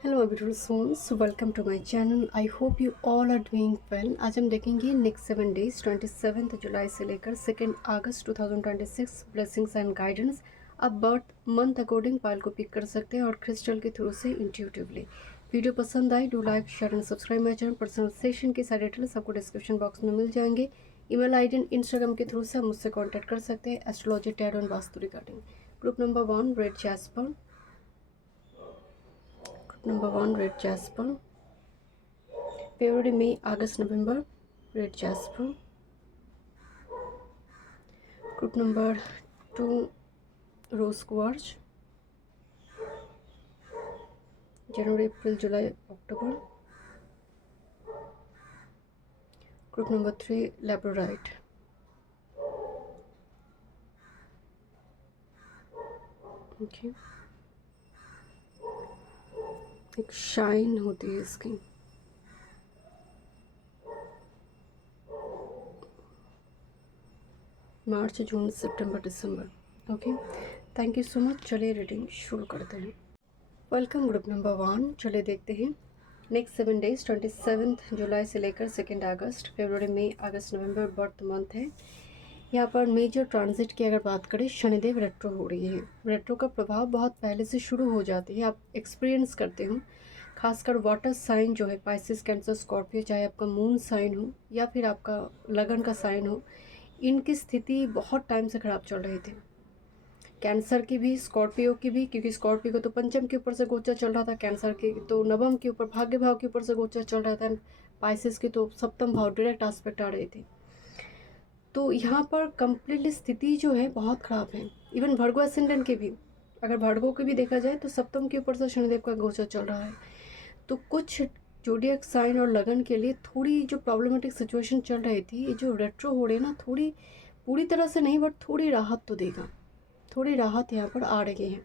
Hello beautiful souls, welcome to my channel. I hope you all are doing well. आज हम देखेंगे next 7 days 27 जुलाई से लेकर 2 अगस्त 2026 blessings and guidance. आप birth month according file को pick कर सकते हैं और क्रिस्टल के थ्रू से इंट्यूटिवली। वीडियो पसंद आए do like share and subscribe my channel. Personal session के सारे डिटेल्स आपको डिस्क्रिप्शन बॉक्स में मिल जाएंगे। ईमेल आईडी एंड इंस्टाग्राम के थ्रू से आप मुझसे कॉन्टैक्ट कर सकते हैं astrology tarot and vastu regarding. Group number 1 red jasper, number 1 red jasper, February, May, August, November red jasper, group number 2 rose quartz, January, April, July, October, group number 3 labradorite, okay। एक shine होती है इसकी। मार्च, जून, सितंबर, दिसंबर, okay. Thank you so much. चलिए reading शुरू करते हैं। Welcome group number 1। चलिए देखते हैं नेक्स्ट 7 डेज 27 जुलाई से लेकर 2 अगस्त, फरवरी, मई, अगस्त, नवंबर बर्थ मंथ है। यहाँ पर मेजर ट्रांजिट की अगर बात करें, शनिदेव रेट्रो हो रही है। रेट्रो का प्रभाव बहुत पहले से शुरू हो जाती है, आप एक्सपीरियंस करते हो। खासकर वाटर साइन जो है, पाइसिस, कैंसर, स्कॉर्पियो, चाहे आपका मून साइन हो या फिर आपका लगन का साइन हो, इनकी स्थिति बहुत टाइम से ख़राब चल रही थी। कैंसर की भी, स्कॉर्पियो की भी, क्योंकि स्कॉर्पियो को तो पंचम के ऊपर से गोचर चल रहा था, कैंसर की तो नवम के ऊपर भाग्य भाव के ऊपर से गोचर चल रहा था, पाइसिस की तो सप्तम भाव डायरेक्ट एस्पेक्ट आ रही थी। तो यहाँ पर कंप्लीटली स्थिति जो है बहुत ख़राब है। इवन भर्गो असेंडेंट के भी, अगर भर्गो के भी देखा जाए तो सप्तम के ऊपर से शनिदेव का गोचर चल रहा है। तो कुछ जोडियक साइन और लगन के लिए थोड़ी जो प्रॉब्लमेटिक सिचुएशन चल रही थी, ये जो रेट्रो हो रही है ना, थोड़ी पूरी तरह से नहीं बट थोड़ी राहत तो देगा। थोड़ी राहत यहाँ पर आ रही है।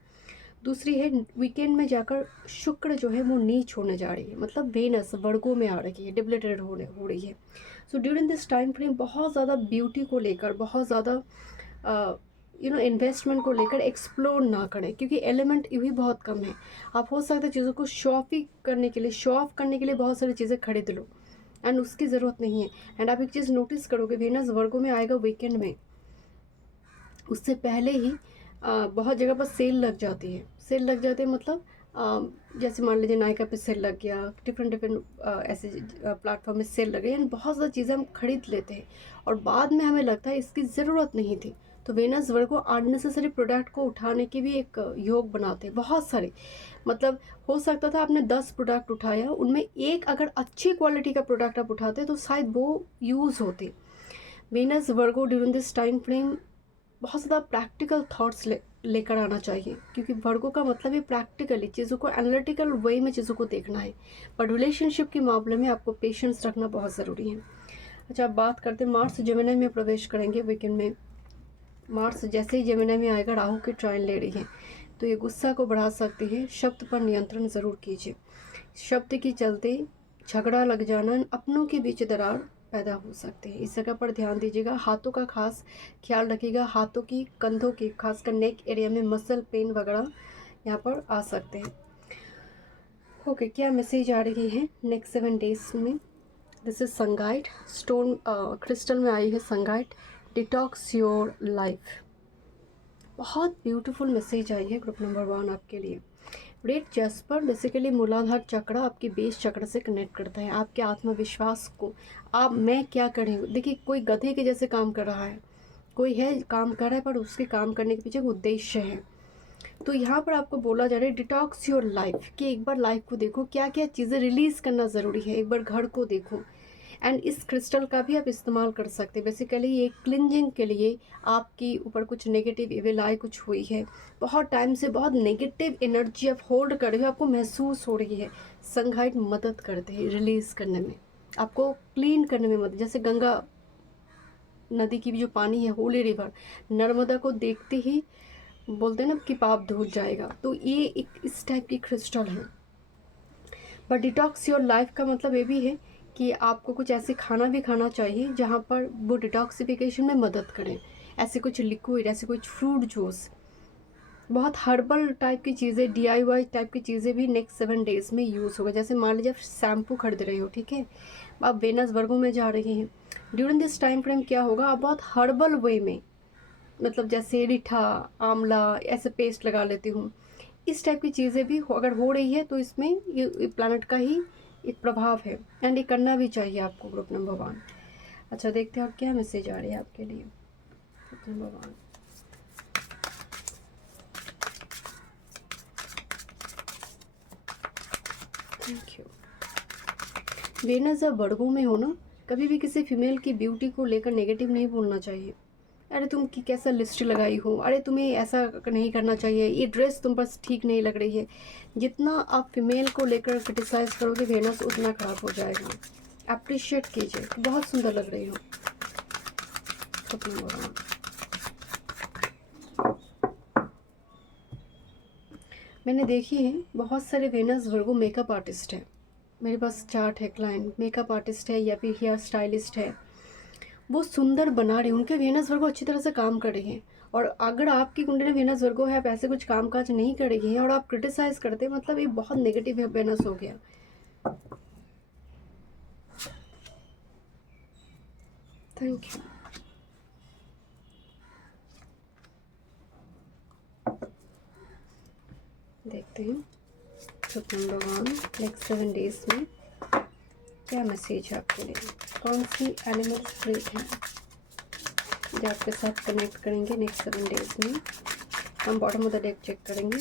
दूसरी है, वीकेंड में जाकर शुक्र जो है वो नीच होने जा रही है, मतलब वेनस वर्गो में आ रही है, डिप्लेटेड हो रही है। So during this time frame बहुत ज़्यादा ब्यूटी को लेकर, बहुत ज़्यादा इन्वेस्टमेंट को लेकर एक्सप्लोर ना करें, क्योंकि एलिमेंट ये भी बहुत कम है। आप हो सकता है चीज़ों को शो ऑफ करने के लिए, बहुत सारी चीज़ें खरीद लो, एंड उसकी ज़रूरत नहीं है। एंड आप एक चीज़ नोटिस करोगे, वेनस वर्गो में आएगा वीकेंड में, उससे पहले ही बहुत जगह पर सेल लग जाती है। सेल लग जाती है मतलब जैसे मान लीजिए नायका पे सेल लग गया, डिफरेंट ऐसे प्लेटफॉर्म में सेल लग गए, यानी बहुत ज़्यादा चीज़ें हम खरीद लेते हैं और बाद में हमें लगता है इसकी ज़रूरत नहीं थी। तो वेनस वर्गो अननेसेसरी प्रोडक्ट को उठाने की भी एक योग बनाते हैं, बहुत सारे। मतलब हो सकता था आपने 10 प्रोडक्ट उठाया, उनमें एक अगर अच्छी क्वालिटी का प्रोडक्ट आप उठाते तो शायद वो यूज़ होते। Venus Virgo during this time frame बहुत ज़्यादा प्रैक्टिकल थॉट्स लेकर आना चाहिए, क्योंकि वर्गो का मतलब है प्रैक्टिकली चीज़ों को, एनालिटिकल वे में चीज़ों को देखना है। पर रिलेशनशिप के मामले में आपको पेशेंस रखना बहुत ज़रूरी है। अच्छा, आप बात करते हैं मार्स जेमिनी में प्रवेश करेंगे वीकेंड में। मार्स जैसे ही जेमिनी में आएगा, राहु की ट्राइन ले रही है, तो ये गुस्सा को बढ़ा सकती है। शब्द पर नियंत्रण ज़रूर कीजिए। शब्द के चलते झगड़ा लग जाना, अपनों के बीच दरार पैदा हो सकते हैं, इस जगह पर ध्यान दीजिएगा। हाथों का खास ख्याल रखिएगा, हाथों की, कंधों की, खासकर नेक एरिया में मसल पेन वगैरह यहाँ पर आ सकते हैं। ओके, क्या मैसेज आ रही है नेक्स्ट 7 डेज में? दिस इज संगाइट स्टोन, क्रिस्टल में आई है संगाइट। डिटॉक्स योर लाइफ, बहुत ब्यूटीफुल मैसेज आई है ग्रुप नंबर 1 आपके लिए। रेड जैस्पर बेसिकली मूलाधार चक्र, आपके बेस चक्र से कनेक्ट करता है, आपके आत्मविश्वास को। आप मैं क्या करें, देखिए कोई गधे के जैसे काम कर रहा है, कोई है काम कर रहा है पर उसके काम करने के पीछे एक उद्देश्य है। तो यहाँ पर आपको बोला जा रहा है डिटॉक्स योर लाइफ, कि एक बार लाइफ को देखो, क्या क्या चीज़ें रिलीज़ करना ज़रूरी है, एक बार घर को देखो। एंड इस क्रिस्टल का भी आप इस्तेमाल कर सकते हैं। बेसिकली ये क्लिनजिंग के लिए, आपकी ऊपर कुछ नेगेटिव इविल आई कुछ हुई है, बहुत टाइम से बहुत नेगेटिव एनर्जी आप होल्ड कर रहे हो, आपको महसूस हो रही है, संघाइट मदद करते हैं रिलीज़ करने में, आपको क्लीन करने में मदद। जैसे गंगा नदी की भी जो पानी है, होली रिवर, नर्मदा को देखते ही बोलते हैं ना कि पाप धुल जाएगा, तो ये एक इस टाइप की क्रिस्टल है। पर डिटॉक्स योर लाइफ का मतलब ये भी है कि आपको कुछ ऐसे खाना भी खाना चाहिए जहाँ पर वो डिटॉक्सिफिकेशन में मदद करें। ऐसे कुछ लिक्विड, ऐसे कुछ फ्रूट जूस, बहुत हर्बल टाइप की चीज़ें, DIY टाइप की चीज़ें भी नेक्स्ट 7 डेज़ में यूज़ होगा। जैसे मान लीजिए आप शैम्पू खरीद रहे हो, ठीक है, आप वेनस वर्गो में जा रहे हैं, ड्यूरिंग दिस टाइम फ्रेम क्या होगा, आप बहुत हर्बल वे में, मतलब जैसे रीठा, आंवला, ऐसे पेस्ट लगा लेती हूँ, इस टाइप की चीज़ें भी अगर हो रही है तो इसमें ये प्लानट का ही एक प्रभाव है, एंड ये करना भी चाहिए आपको, ग्रुप नंबर 1। अच्छा, देखते हैं और क्या मैसेज आ रही है आपके लिए, group number 1। Thank you. Venus जब वर्गो में हो ना, कभी भी किसी फीमेल की ब्यूटी को लेकर नेगेटिव नहीं बोलना चाहिए। अरे तुम की कैसा लिस्ट लगाई हो, अरे तुम्हें ऐसा नहीं करना चाहिए, ये ड्रेस तुम पर ठीक नहीं लग रही है। जितना आप फीमेल को लेकर क्रिटिसाइज़ करोगे वेनस, उतना ख़राब हो जाएगा। अप्रिशिएट कीजिए, बहुत सुंदर लग रही हो। मैंने देखी है बहुत सारे वेनस वर्गो मेकअप आर्टिस्ट हैं, मेरे पास चार्ट है, क्लाइंट मेकअप आर्टिस्ट है या फिर हेयर स्टाइलिस्ट है, वो सुंदर बना रहे हैं, उनके वेनस वर्गो अच्छी तरह से काम कर रही हैं। और अगर आपकी कुंडली में वेनस वर्गो है, आप ऐसे कुछ काम काज नहीं कर रही हैं और आप क्रिटिसाइज करते हैं, मतलब ये बहुत नेगेटिव है, वेनस हो गया। Thank you. देखते हैं ग्रुप नंबर 1 नेक्स्ट 7 डेज में क्या मैसेज है आपके लिए, कौन सी एनिमल स्पिरिट है जो आपके साथ कनेक्ट करेंगे नेक्स्ट 7 डेज में। हम bottom of the deck check करेंगे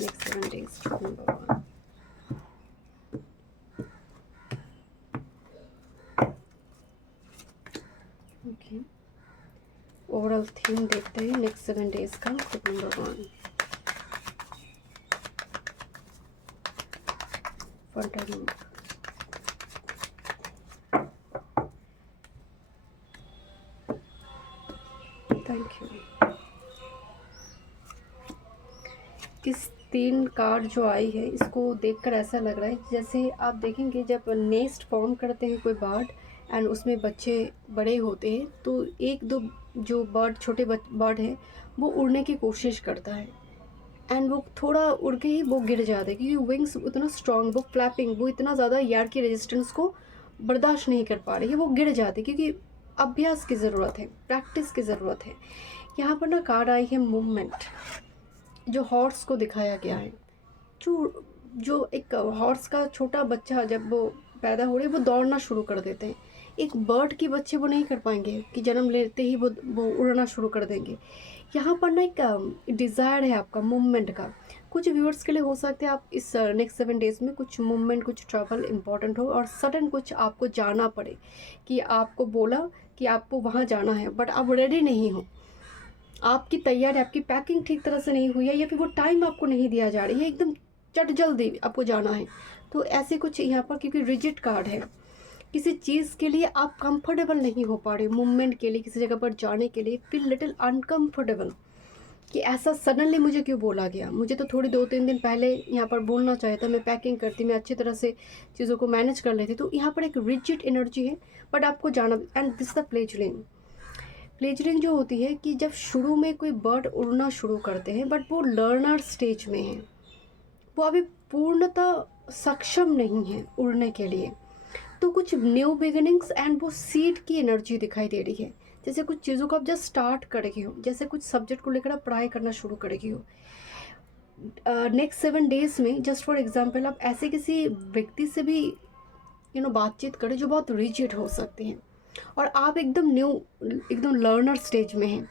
next 7 days, group number 1। Okay, overall theme देखते हैं नेक्स्ट 7 डेज का, ग्रुप नंबर 1। फंटानूम, थैंक यू। इस 3 कार्ड जो आई है, इसको देखकर ऐसा लग रहा है जैसे आप देखेंगे जब नेस्ट फॉर्म करते हैं कोई बर्ड एंड उसमें बच्चे बड़े होते हैं, तो एक दो जो बर्ड छोटे बर्ड हैं वो उड़ने की कोशिश करता है, एंड वो थोड़ा उड़ के ही वो गिर जाता है, क्योंकि विंग्स उतना स्ट्रॉन्ग, वो फ्लैपिंग, वो इतना ज़्यादा एयर की रेजिस्टेंस को बर्दाश्त नहीं कर पा रही है, वो गिर जाती है, क्योंकि अभ्यास की ज़रूरत है, प्रैक्टिस की ज़रूरत है। यहाँ पर ना कार्ड आई है मूवमेंट, जो हॉर्स को दिखाया गया है। जो जो एक हॉर्स का छोटा बच्चा जब वो पैदा हो रहे, वो दौड़ना शुरू कर देते हैं। एक बर्ड के बच्चे वो नहीं कर पाएंगे कि जन्म लेते ही वो उड़ना शुरू कर देंगे। यहाँ पर ना एक डिज़ायर है आपका मूवमेंट का। कुछ व्यूअर्स के लिए हो सकता है आप इस नेक्स्ट 7 डेज़ में कुछ मूवमेंट, कुछ ट्रैवल इंपॉर्टेंट हो और सडन कुछ आपको जाना पड़े, कि आपको बोला कि आपको वहाँ जाना है बट आप रेडी नहीं हो, आपकी तैयारी, आपकी पैकिंग ठीक तरह से नहीं हुई है, या फिर वो टाइम आपको नहीं दिया जा रही है, एकदम चट जल्दी आपको जाना है। तो ऐसे कुछ यहाँ पर, क्योंकि रिजिड कार्ड है, किसी चीज़ के लिए आप कंफर्टेबल नहीं हो पा रहे, मूवमेंट के लिए, किसी जगह पर जाने के लिए फील लिटिल अनकंफर्टेबल, कि ऐसा सडनली मुझे क्यों बोला गया, मुझे तो थोड़ी 2-3 दिन पहले यहाँ पर बोलना चाहिए था, मैं पैकिंग करती, मैं अच्छी तरह से चीज़ों को मैनेज कर लेती। तो यहाँ पर एक रिजिड एनर्जी है, बट आपको जाना, एंड दिस द फ्लेजरिंग। फ्लेजरिंग जो होती है कि जब शुरू में कोई बर्ड उड़ना शुरू करते हैं, बट वो लर्नर स्टेज में हैं, वो अभी पूर्णतः सक्षम नहीं है उड़ने के लिए, तो कुछ न्यू बिगिनिंग्स एंड वो सीड की एनर्जी दिखाई दे रही है, जैसे कुछ चीज़ों को आप जस्ट स्टार्ट कर रही हो, जैसे कुछ सब्जेक्ट को लेकर आप पढ़ाई करना शुरू कर रही हो। नेक्स्ट 7 डेज में जस्ट फॉर एग्जांपल आप ऐसे किसी व्यक्ति से भी बातचीत करें जो बहुत रिजिड हो सकते हैं, और आप एकदम न्यू, एकदम लर्नर स्टेज में हैं,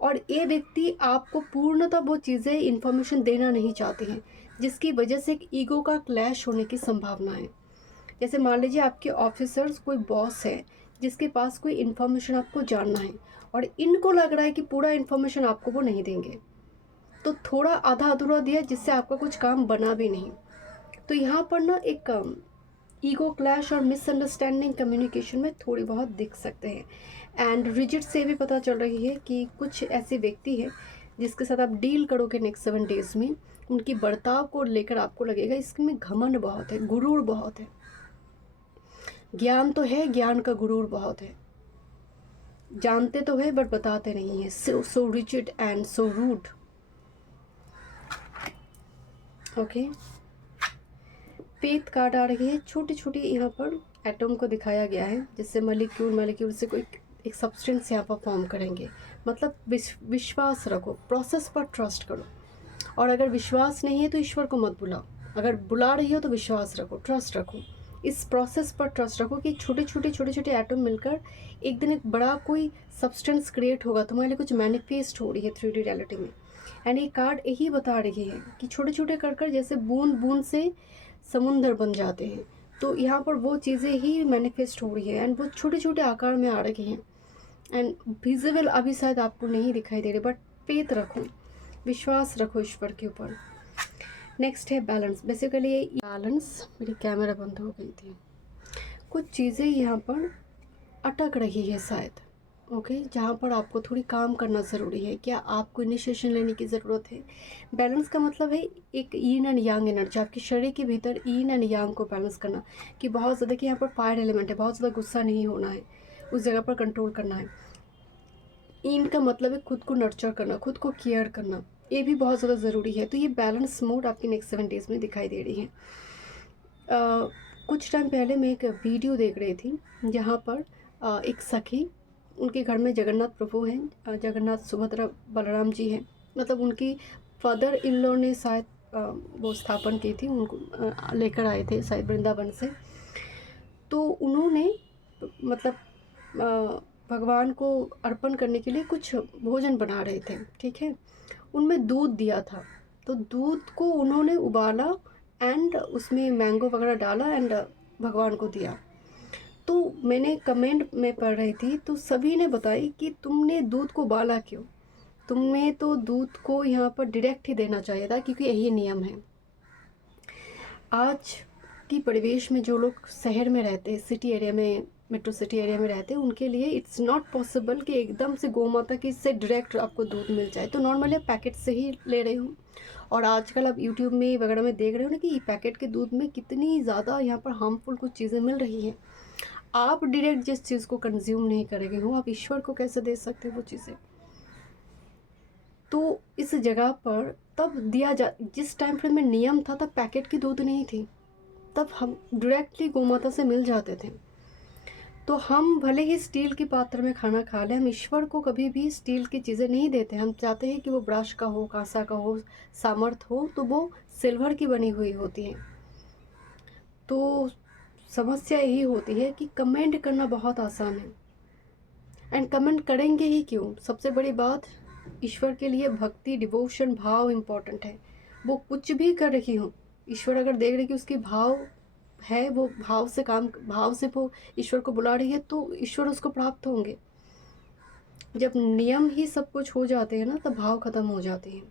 और ये व्यक्ति आपको पूर्णतः वो चीज़ें इन्फॉर्मेशन देना नहीं चाहते हैं, जिसकी वजह से एक ईगो का क्लैश होने की संभावना है। जैसे मान लीजिए आपके ऑफिसर्स, कोई बॉस है जिसके पास कोई इन्फॉर्मेशन आपको जानना है, और इनको लग रहा है कि पूरा इन्फॉर्मेशन आपको वो नहीं देंगे, तो थोड़ा आधा अधूरा दिया, जिससे आपका कुछ काम बना भी नहीं। तो यहाँ पर ना एक ईगो क्लैश और मिसअंडरस्टैंडिंग कम्युनिकेशन में थोड़ी बहुत दिख सकते हैं। एंड रिजिड से भी पता चल रही है कि कुछ ऐसे व्यक्ति हैं जिसके साथ आप डील करोगे नेक्स्ट 7 डेज में, उनकी बर्ताव को लेकर आपको लगेगा इसमें घमंड बहुत है, गुरूर बहुत है। ज्ञान तो है, ज्ञान का गुरूर बहुत है। जानते तो है बट बताते नहीं है. So rigid and so rude. Okay, faith card आ रही है. छोटी छोटी यहाँ पर एटम को दिखाया गया है, जिससे मॉलिक्यूल से कोई एक सब्सटेंस यहाँ पर फॉर्म करेंगे. मतलब विश्वास रखो, प्रोसेस पर ट्रस्ट करो. और अगर विश्वास नहीं है तो ईश्वर को मत बुलाओ. अगर बुला रही हो तो विश्वास रखो, ट्रस्ट रखो, इस प्रोसेस पर ट्रस्ट रखो कि छोटे छोटे एटम मिलकर एक दिन एक बड़ा कोई सब्सटेंस क्रिएट होगा. तुम्हारे लिए कुछ मैनिफेस्ट हो रही है 3D रियलिटी में. एंड ये कार्ड यही बता रही है कि छोटे छोटे कर जैसे बूंद बूंद से समुंदर बन जाते हैं. तो यहाँ पर वो चीज़ें ही मैनिफेस्ट हो रही है एंड वो छोटे छोटे आकार में आ रही हैं. एंड विजिबल अभी शायद आपको नहीं दिखाई दे रहे, बट फेथ रखो, विश्वास रखो ईश्वर के ऊपर. नेक्स्ट है बैलेंस. बेसिकली ये बैलेंस, मेरी कैमरा बंद हो गई थी. कुछ चीज़ें यहाँ पर अटक रही है शायद. ओके, जहाँ पर आपको थोड़ी काम करना ज़रूरी है. क्या आपको इनिशिएशन लेने की ज़रूरत है? बैलेंस का मतलब है एक यीन एंड यांग एनर्जी, आपके शरीर के भीतर यीन एंड यांग को बैलेंस करना. कि बहुत ज़्यादा, कि यहाँ पर फायर एलिमेंट है, बहुत ज़्यादा गुस्सा नहीं होना है, उस जगह पर कंट्रोल करना है. यीन का मतलब है खुद को नर्चर करना, खुद को केयर करना, ये भी बहुत ज़्यादा ज़रूरी है. तो ये बैलेंस मोड आपकी नेक्स्ट 7 डेज़ में दिखाई दे रही है. कुछ टाइम पहले मैं एक वीडियो देख रही थी जहाँ पर एक सखी, उनके घर में जगन्नाथ प्रभु हैं, जगन्नाथ सुभद्रा बलराम जी हैं. मतलब उनकी फादर इन लॉ ने शायद वो स्थापन की थी, उनको लेकर आए थे शायद वृंदावन से. तो उन्होंने मतलब भगवान को अर्पण करने के लिए कुछ भोजन बना रहे थे. ठीक है, उनमें दूध दिया था. तो दूध को उन्होंने उबाला एंड उसमें मैंगो वगैरह डाला एंड भगवान को दिया. तो मैंने कमेंट में पढ़ रही थी तो सभी ने बताई कि तुमने दूध को उबाला क्यों, तुमने तो दूध को यहाँ पर डायरेक्ट ही देना चाहिए था, क्योंकि यही नियम है. आज की परिवेश में जो लोग शहर में रहते हैं, सिटी एरिया में, मेट्रो सिटी एरिया में रहते हैं, उनके लिए इट्स नॉट पॉसिबल कि एकदम से गौ माता की से डायरेक्ट आपको दूध मिल जाए. तो नॉर्मली पैकेट से ही ले रहे हो. और आजकल आप यूट्यूब में वगैरह में देख रहे हो ना कि पैकेट के दूध में कितनी ज़्यादा यहाँ पर हार्मफुल कुछ चीज़ें मिल रही हैं. आप डायरेक्ट जिस चीज़ को कंज्यूम नहीं करेंगे हो, आप ईश्वर को कैसे दे सकते हो वो चीज़ें. तो इस जगह पर तब दिया जिस टाइम फ्रेम में नियम था तब पैकेट की दूध नहीं थी, तब हम डायरेक्टली गोमाता से मिल जाते थे. तो हम भले ही स्टील की पात्र में खाना खा लें, हम ईश्वर को कभी भी स्टील की चीज़ें नहीं देते. हम चाहते हैं कि वो ब्रश का हो, कांसा का हो, सामर्थ हो, तो वो सिल्वर की बनी हुई होती है. तो समस्या यही होती है कि कमेंट करना बहुत आसान है. एंड कमेंट करेंगे ही क्यों? सबसे बड़ी बात, ईश्वर के लिए भक्ति, डिवोशन, भाव इम्पॉर्टेंट है. वो कुछ भी कर रही हो, ईश्वर अगर देख रहे कि उसकी भाव है, वो भाव से काम, भाव से वो ईश्वर को बुला रही है, तो ईश्वर उसको प्राप्त होंगे. जब नियम ही सब कुछ हो जाते हैं ना, तब भाव खत्म हो जाते हैं.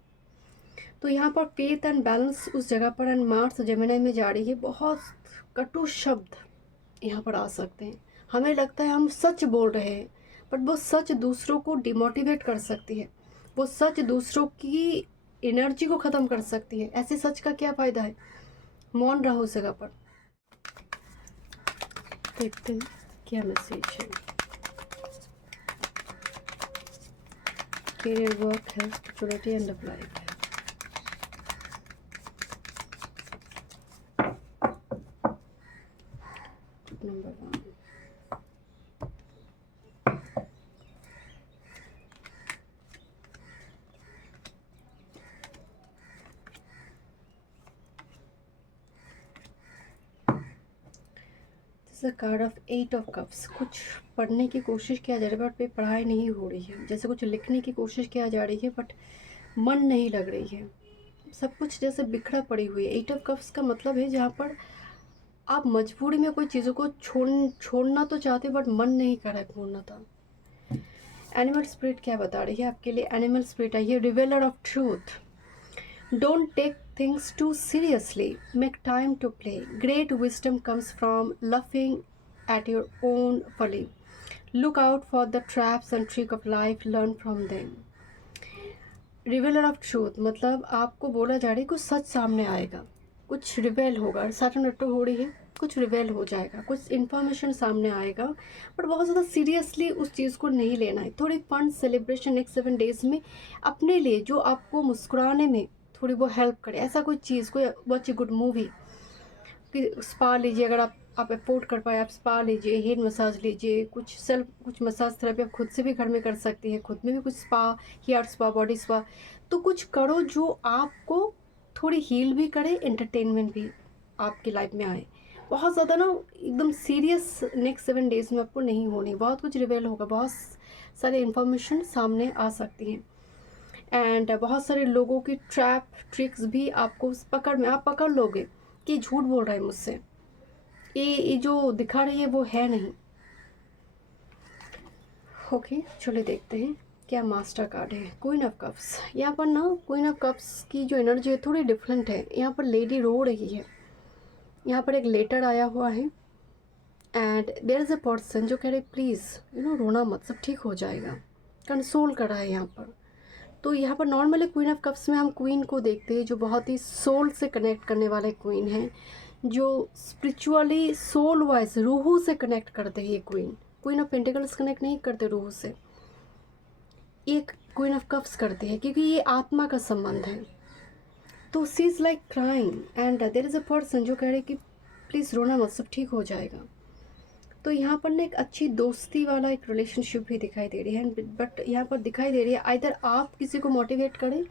तो यहाँ पर फेथ एंड बैलेंस उस जगह पर. एंड मार्स जेमिनी में जा रही है. बहुत कटु शब्द यहाँ पर आ सकते हैं. हमें लगता है हम सच बोल रहे हैं, बट वो सच दूसरों को डिमोटिवेट कर सकती है. वो सच दूसरों की एनर्जी को ख़त्म कर सकती है. ऐसे सच का क्या फ़ायदा है? मौन रहो उस जगह पर. देखते हैं क्या मैसेज है. Career, work, health, security and love life. Number 1. Card of 8 of cups. कुछ पढ़ने की कोशिश किया जा रहा है बट पढ़ाई नहीं हो रही है. जैसे कुछ लिखने की कोशिश किया जा रही है बट मन नहीं लग रही है. सब कुछ जैसे बिखरा पड़ी हुई है. 8 ऑफ कप्स का मतलब है जहाँ पर आप मजबूरी में कोई चीज़ों को छोड़ना तो चाहते बट मन नहीं कर रहा है पूर्णतः. एनिमल स्पिरिट क्या बता रही है आपके लिए? एनिमल स्पिरिट आई है revealer of truth. Don't take things too seriously. Make time to play. Great wisdom comes from laughing at your own folly. Look out for the traps and tricks of life. Learn from them. Revealer of truth मतलब आपको बोला जा रहा है कुछ सच सामने आएगा. कुछ रिवेल होगा, सैटर्न रेट्रो हो रही है, कुछ रिवेल हो जाएगा, कुछ इन्फॉर्मेशन सामने आएगा, बट बहुत ज़्यादा सीरियसली उस चीज़ को नहीं लेना है। थोड़ी फन सेलिब्रेशन नेक्स्ट 7 डेज़ में अपने लिए, जो आपको मुस्कुराने में थोड़ी वो हेल्प करे, ऐसा कोई चीज़, कोई वॉच ए गुड मूवी, कि स्पा लीजिए, अगर आप अफोर्ड कर पाए आप स्पा लीजिए, हेड मसाज लीजिए, कुछ मसाज थेरेपी आप खुद से भी घर में कर सकती हैं, खुद में भी कुछ spa, hair spa, body spa, तो कुछ करो जो आपको थोड़ी हील भी करे, एंटरटेनमेंट भी आपकी लाइफ में आए। बहुत ज़्यादा ना एकदम सीरियस नेक्स्ट 7 डेज़ में आपको नहीं होनी, बहुत कुछ रिवेल होगा, बहुत सारे इन्फॉर्मेशन सामने आ सकती हैं, एंड बहुत सारे लोगों की ट्रैप ट्रिक्स भी आपको पकड़ में, आप पकड़ लोगे कि झूठ बोल रहा है मुझसे, ये जो दिखा रही है वो है नहीं। ओके, चलिए देखते हैं क्या मास्टर कार्ड है। क्वीन ऑफ कप्स, यहाँ पर ना क्वीन ऑफ कप्स की जो एनर्जी है थोड़ी डिफरेंट है। यहाँ पर लेडी रो रही है, यहाँ पर एक लेटर आया हुआ है, and there is a person जो कह रहे प्लीज़ रोना मत, सब ठीक हो जाएगा, कंसोल कर रहा है यहाँ पर। तो यहाँ पर नॉर्मली क्वीन ऑफ कप्स में हम क्वीन को देखते हैं जो बहुत ही सोल से कनेक्ट करने वाले क्वीन हैं, जो स्पिरिचुअली सोल वाइज रूह से कनेक्ट करते हैं। ये क्वीन ऑफ पेंटिकल्स कनेक्ट नहीं करते रूह से, ये क्वीन ऑफ कप्स करते हैं क्योंकि ये आत्मा का संबंध है। तो she is like crying, and there is a person जो कह रहे कि प्लीज़ रोना मत, सब ठीक हो जाएगा। तो यहाँ पर ना एक अच्छी दोस्ती वाला एक रिलेशनशिप भी दिखाई दे रही है, बट यहाँ पर दिखाई दे रही है आइदर आप किसी को मोटिवेट करें,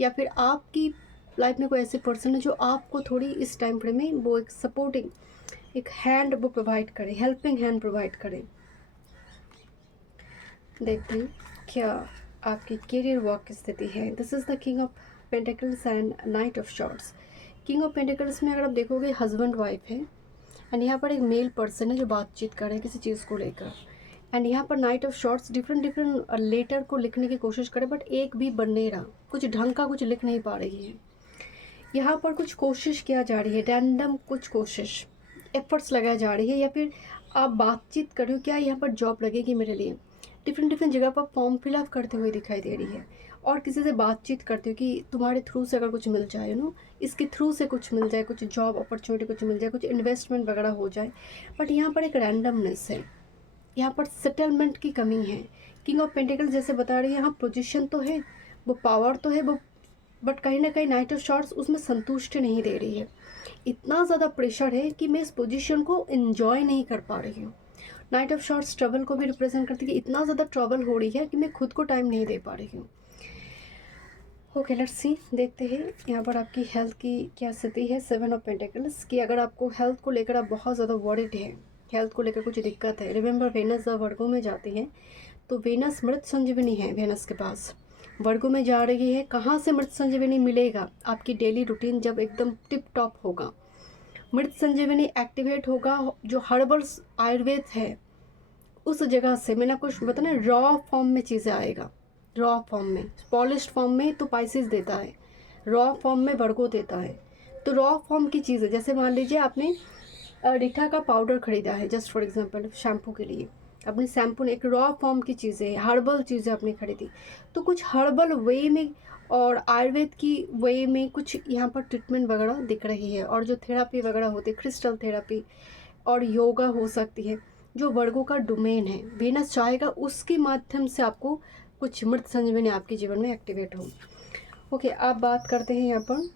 या फिर आपकी लाइफ में कोई ऐसे पर्सन है जो आपको थोड़ी इस टाइम फ्रेम में वो एक सपोर्टिंग एक हैंड वो प्रोवाइड करे, हेल्पिंग हैंड प्रोवाइड करे। देखते हैं क्या आपकी करियर वर्क की स्थिति है। This is the king of pentacles and night of shorts. King of pentacles में अगर आप देखोगे हस्बैंड वाइफ है, एंड यहाँ पर एक मेल पर्सन है जो बातचीत कर रहे हैं किसी चीज़ को लेकर, एंड यहाँ पर knight of swords different letter को लिखने की कोशिश करे, बट एक भी बन नहीं रहा, कुछ ढंग का कुछ लिख नहीं पा रही है। यहाँ पर कुछ कोशिश किया जा रही है, रैंडम कुछ कोशिश एफर्ट्स लगाई जा रही है, या फिर आप बातचीत कर रहे हो क्या यहाँ पर जॉब लगेगी मेरे लिए, डिफरेंट जगह पर फॉर्म फिलअप करते हुए दिखाई दे रही है, और किसी से बातचीत करते हो कि तुम्हारे थ्रू से अगर कुछ मिल जाए, इसके थ्रू से कुछ मिल जाए, कुछ जॉब अपॉर्चुनिटी कुछ मिल जाए, कुछ इन्वेस्टमेंट वगैरह हो जाए, बट यहाँ पर एक रैंडमनेस है, यहाँ पर सेटलमेंट की कमी है। किंग ऑफ पेंटिकल्स जैसे बता रही है, यहाँ पोजीशन तो है, वो पावर तो है, वो बट कहीं ना कहीं नाइट ऑफ शॉर्ट्स उसमें संतुष्टि नहीं दे रही है। इतना ज़्यादा प्रेशर है कि मैं इस पोजीशन को एंजॉय नहीं कर पा रही हूँ। नाइट ऑफ शॉर्ट्स ट्रबल को भी रिप्रेजेंट करती है कि इतना ज़्यादा ट्रबल हो रही है कि मैं खुद को टाइम नहीं दे पा रही हूँ। ओके, लेट्स सी, देखते हैं यहाँ पर आपकी हेल्थ की क्या स्थिति है। 7 ऑफ पेंटिकल्स की अगर आपको हेल्थ को लेकर आप बहुत ज़्यादा वरीड है, हेल्थ को लेकर कुछ दिक्कत है, रिमेंबर वेनस जब वर्गो में जाती है तो वेनस मृत संजीवनी है, वेनस के पास वर्गो में जा रही है। कहाँ से मृत संजीवनी मिलेगा? आपकी डेली रूटीन जब एकदम टिप टॉप होगा, मृत संजीवनी एक्टिवेट होगा, जो हर्बल्स आयुर्वेद है उस जगह से। मैंने आपको बताया ना, रॉ फॉर्म में चीज़ें आएगा, रॉ फॉर्म में, पॉलिश्ड फॉर्म में तो पाइसिस देता है, रॉ फॉर्म में वर्गो देता है। तो रॉ फॉर्म की चीज़ें, जैसे मान लीजिए आपने रीठा का पाउडर खरीदा है, जस्ट फॉर एग्जांपल शैम्पू के लिए, अपने शैम्पू ने एक रॉ फॉर्म की चीज़ें, हर्बल चीज़ें आपने खरीदी, तो कुछ हर्बल वे में और आयुर्वेद की वे में कुछ यहाँ पर ट्रीटमेंट वगैरह दिख रही है, और जो थेरापी वगैरह होती है, क्रिस्टल थेरापी और योगा हो सकती है, जो वर्गों का डोमेन है, वीनस चाहेगा उसके माध्यम से आपको कुछ मृत संजीवनी आपके जीवन में एक्टिवेट हो। ओके, आप बात करते हैं यहाँ पर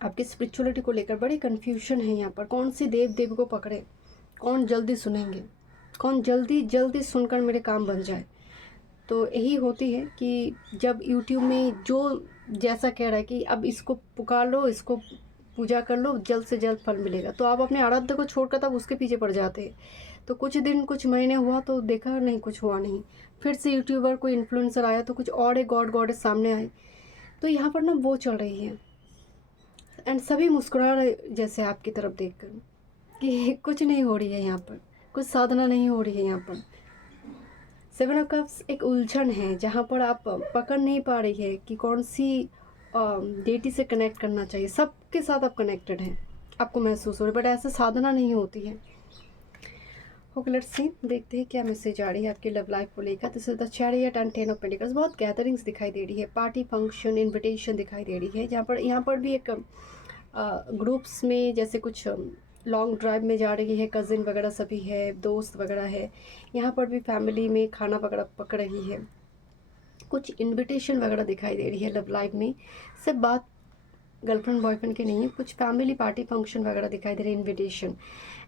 आपकी स्पिरिचुअलिटी को लेकर। बड़ी कन्फ्यूजन है यहाँ पर, कौन सी देव देवी को पकड़े, कौन जल्दी सुनेंगे, कौन जल्दी सुनकर मेरे काम बन जाए। तो यही होती है कि जब यूट्यूब में जो जैसा कह रहा है कि अब इसको पुकार लो, इसको पूजा कर लो, जल्द से जल्द फल मिलेगा, तो आप अपने आराध्य को छोड़कर तब उसके पीछे पड़ जाते हैं। तो कुछ दिन कुछ महीने हुआ तो देखा नहीं, कुछ हुआ नहीं, फिर से यूट्यूबर कोई इन्फ्लुएंसर आया तो कुछ और एक गॉड सामने आए। तो यहाँ पर ना वो चल रही है, एंड सभी मुस्कुरा रहे जैसे आपकी तरफ देखकर कि कुछ नहीं हो रही है यहाँ पर, कुछ साधना नहीं हो रही है यहाँ पर। 7 ऑफ कप्स एक उलझन है जहाँ पर आप पकड़ नहीं पा रही है कि कौन सी डेटी से कनेक्ट करना चाहिए। सबके साथ आप कनेक्टेड हैं, आपको महसूस हो रहा है, बट ऐसे साधना नहीं होती है। ओके, लेट्स सी, देखते हैं क्या मैसेज आ रही है आपकी लव लाइफ को लेकर। This is the chariot and 10 of pentacles. बहुत गैदरिंग्स दिखाई दे रही है, पार्टी फंक्शन इन्विटेशन दिखाई दे रही है, यहाँ पर भी एक ग्रुप्स में जैसे कुछ लॉन्ग ड्राइव में जा रही है, कज़िन वगैरह सभी है, दोस्त वगैरह है, यहाँ पर भी फैमिली में खाना वगैरह पक रही है, कुछ इनविटेशन वगैरह दिखाई दे रही है लव लाइफ में। सिर्फ बात गर्लफ्रेंड बॉयफ्रेंड की नहीं है, कुछ फैमिली पार्टी फंक्शन वगैरह दिखाई दे रही है, इनविटेशन।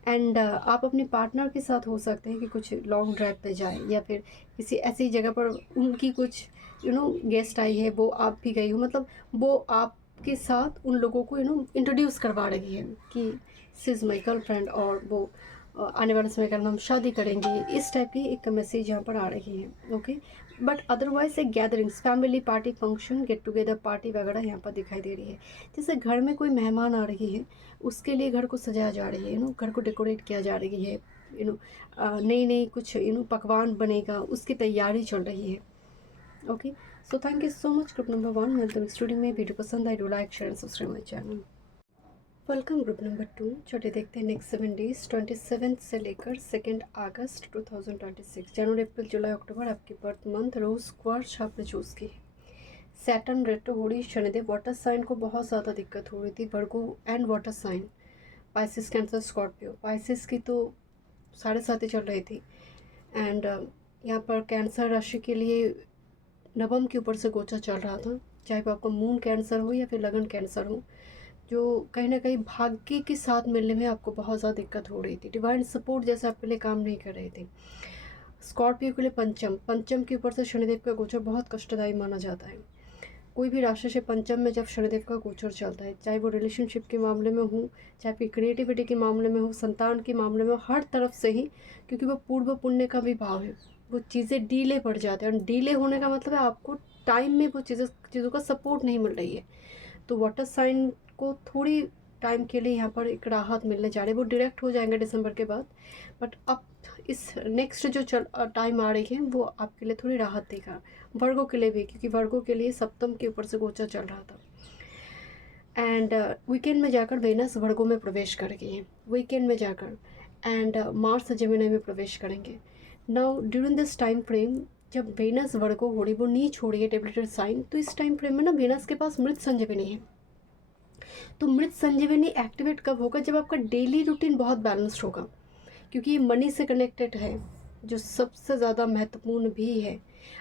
एंड आप अपने पार्टनर के साथ हो सकते हैं कि कुछ लॉन्ग ड्राइव पे जाए, या फिर किसी ऐसी जगह पर उनकी कुछ गेस्ट आई है, वो आप भी गई हो, मतलब वो आपके साथ उन लोगों को इंट्रोड्यूस करवा रही है कि सी इज़ माई गर्लफ्रेंड, और वो आने वाले समय में हम शादी करेंगे, इस टाइप की एक मैसेज यहाँ पर आ रही है। ओके, बट अदरवाइज एक gatherings, family party function, get together party वगैरह यहाँ पर दिखाई दे रही है। जैसे घर में कोई मेहमान आ रही है, उसके लिए घर को सजाया जा रही है, घर को डेकोरेट किया जा रही है, नई नई कुछ पकवान बनेगा, उसकी तैयारी चल रही है। Okay, so thank you so much group number 1। मिलते हैं स्टूडियो में। वीडियो पसंद आई, do like share and subscribe my channel. Welcome group number 2। चलिए देखते हैं नेक्स्ट 7 डेज 27 से लेकर 2 अगस्त 2026, जनवरी अप्रैल जुलाई अक्टूबर आपकी बर्थ मंथ, रोज क्वार्ट्ज आपने चूज़ की। सैटर्न रेट्रो हो रही, शनिदेव वाटर साइन को बहुत ज़्यादा दिक्कत हो रही थी, Virgo and water sign, Pisces, Cancer, Scorpio. Pisces की तो 7.5 चल रही थी, एंड यहाँ पर कैंसर राशि के लिए नवम के ऊपर से गोचर चल रहा था, चाहे वो आपका मून कैंसर हो या फिर लगन कैंसर हो, जो कहीं ना कहीं भाग्य के साथ मिलने में आपको बहुत ज़्यादा दिक्कत हो रही थी, डिवाइन सपोर्ट जैसे आपके लिए काम नहीं कर रहे थे। स्कॉर्पियो के लिए पंचम के ऊपर से शनिदेव का गोचर बहुत कष्टदायी माना जाता है। कोई भी राशि से पंचम में जब शनिदेव का गोचर चलता है, चाहे वो रिलेशनशिप के मामले में हो, चाहे फिर क्रिएटिविटी के मामले में हो, संतान के मामले में हो, हर तरफ से ही, क्योंकि वो पूर्व पुण्य का भी भाव है, वो चीज़ें डीले पड़ जाते हैं, और डीले होने का मतलब है आपको टाइम में वो चीज़ों का सपोर्ट नहीं मिल रही है। तो वाटर साइन को थोड़ी टाइम के लिए यहाँ पर एक राहत मिलने जा रही है, वो डायरेक्ट हो जाएंगे दिसंबर के बाद, बट अब इस नेक्स्ट जो टाइम आ रही है वो आपके लिए थोड़ी राहत देगा। वर्गो के लिए भी, क्योंकि वर्गो के लिए सप्तम के ऊपर से गोचर चल रहा था, एंड वीकेंड में जाकर वेनस वर्गो में प्रवेश करेगी, वीकेंड में जाकर, एंड मार्स जेमिनी में प्रवेश करेंगे। Now during this time frame जब वेनस वर्गो हो रही, वो नीच हो रही है टेबलेटेड साइन, तो इस टाइम फ्रेम में ना वेनस के पास मृत संजीवनी है। तो मृत संजीवनी एक्टिवेट कब होगा? जब आपका डेली रूटीन बहुत बैलेंस्ड होगा, क्योंकि ये मनी से कनेक्टेड है, जो सबसे ज़्यादा महत्वपूर्ण भी है।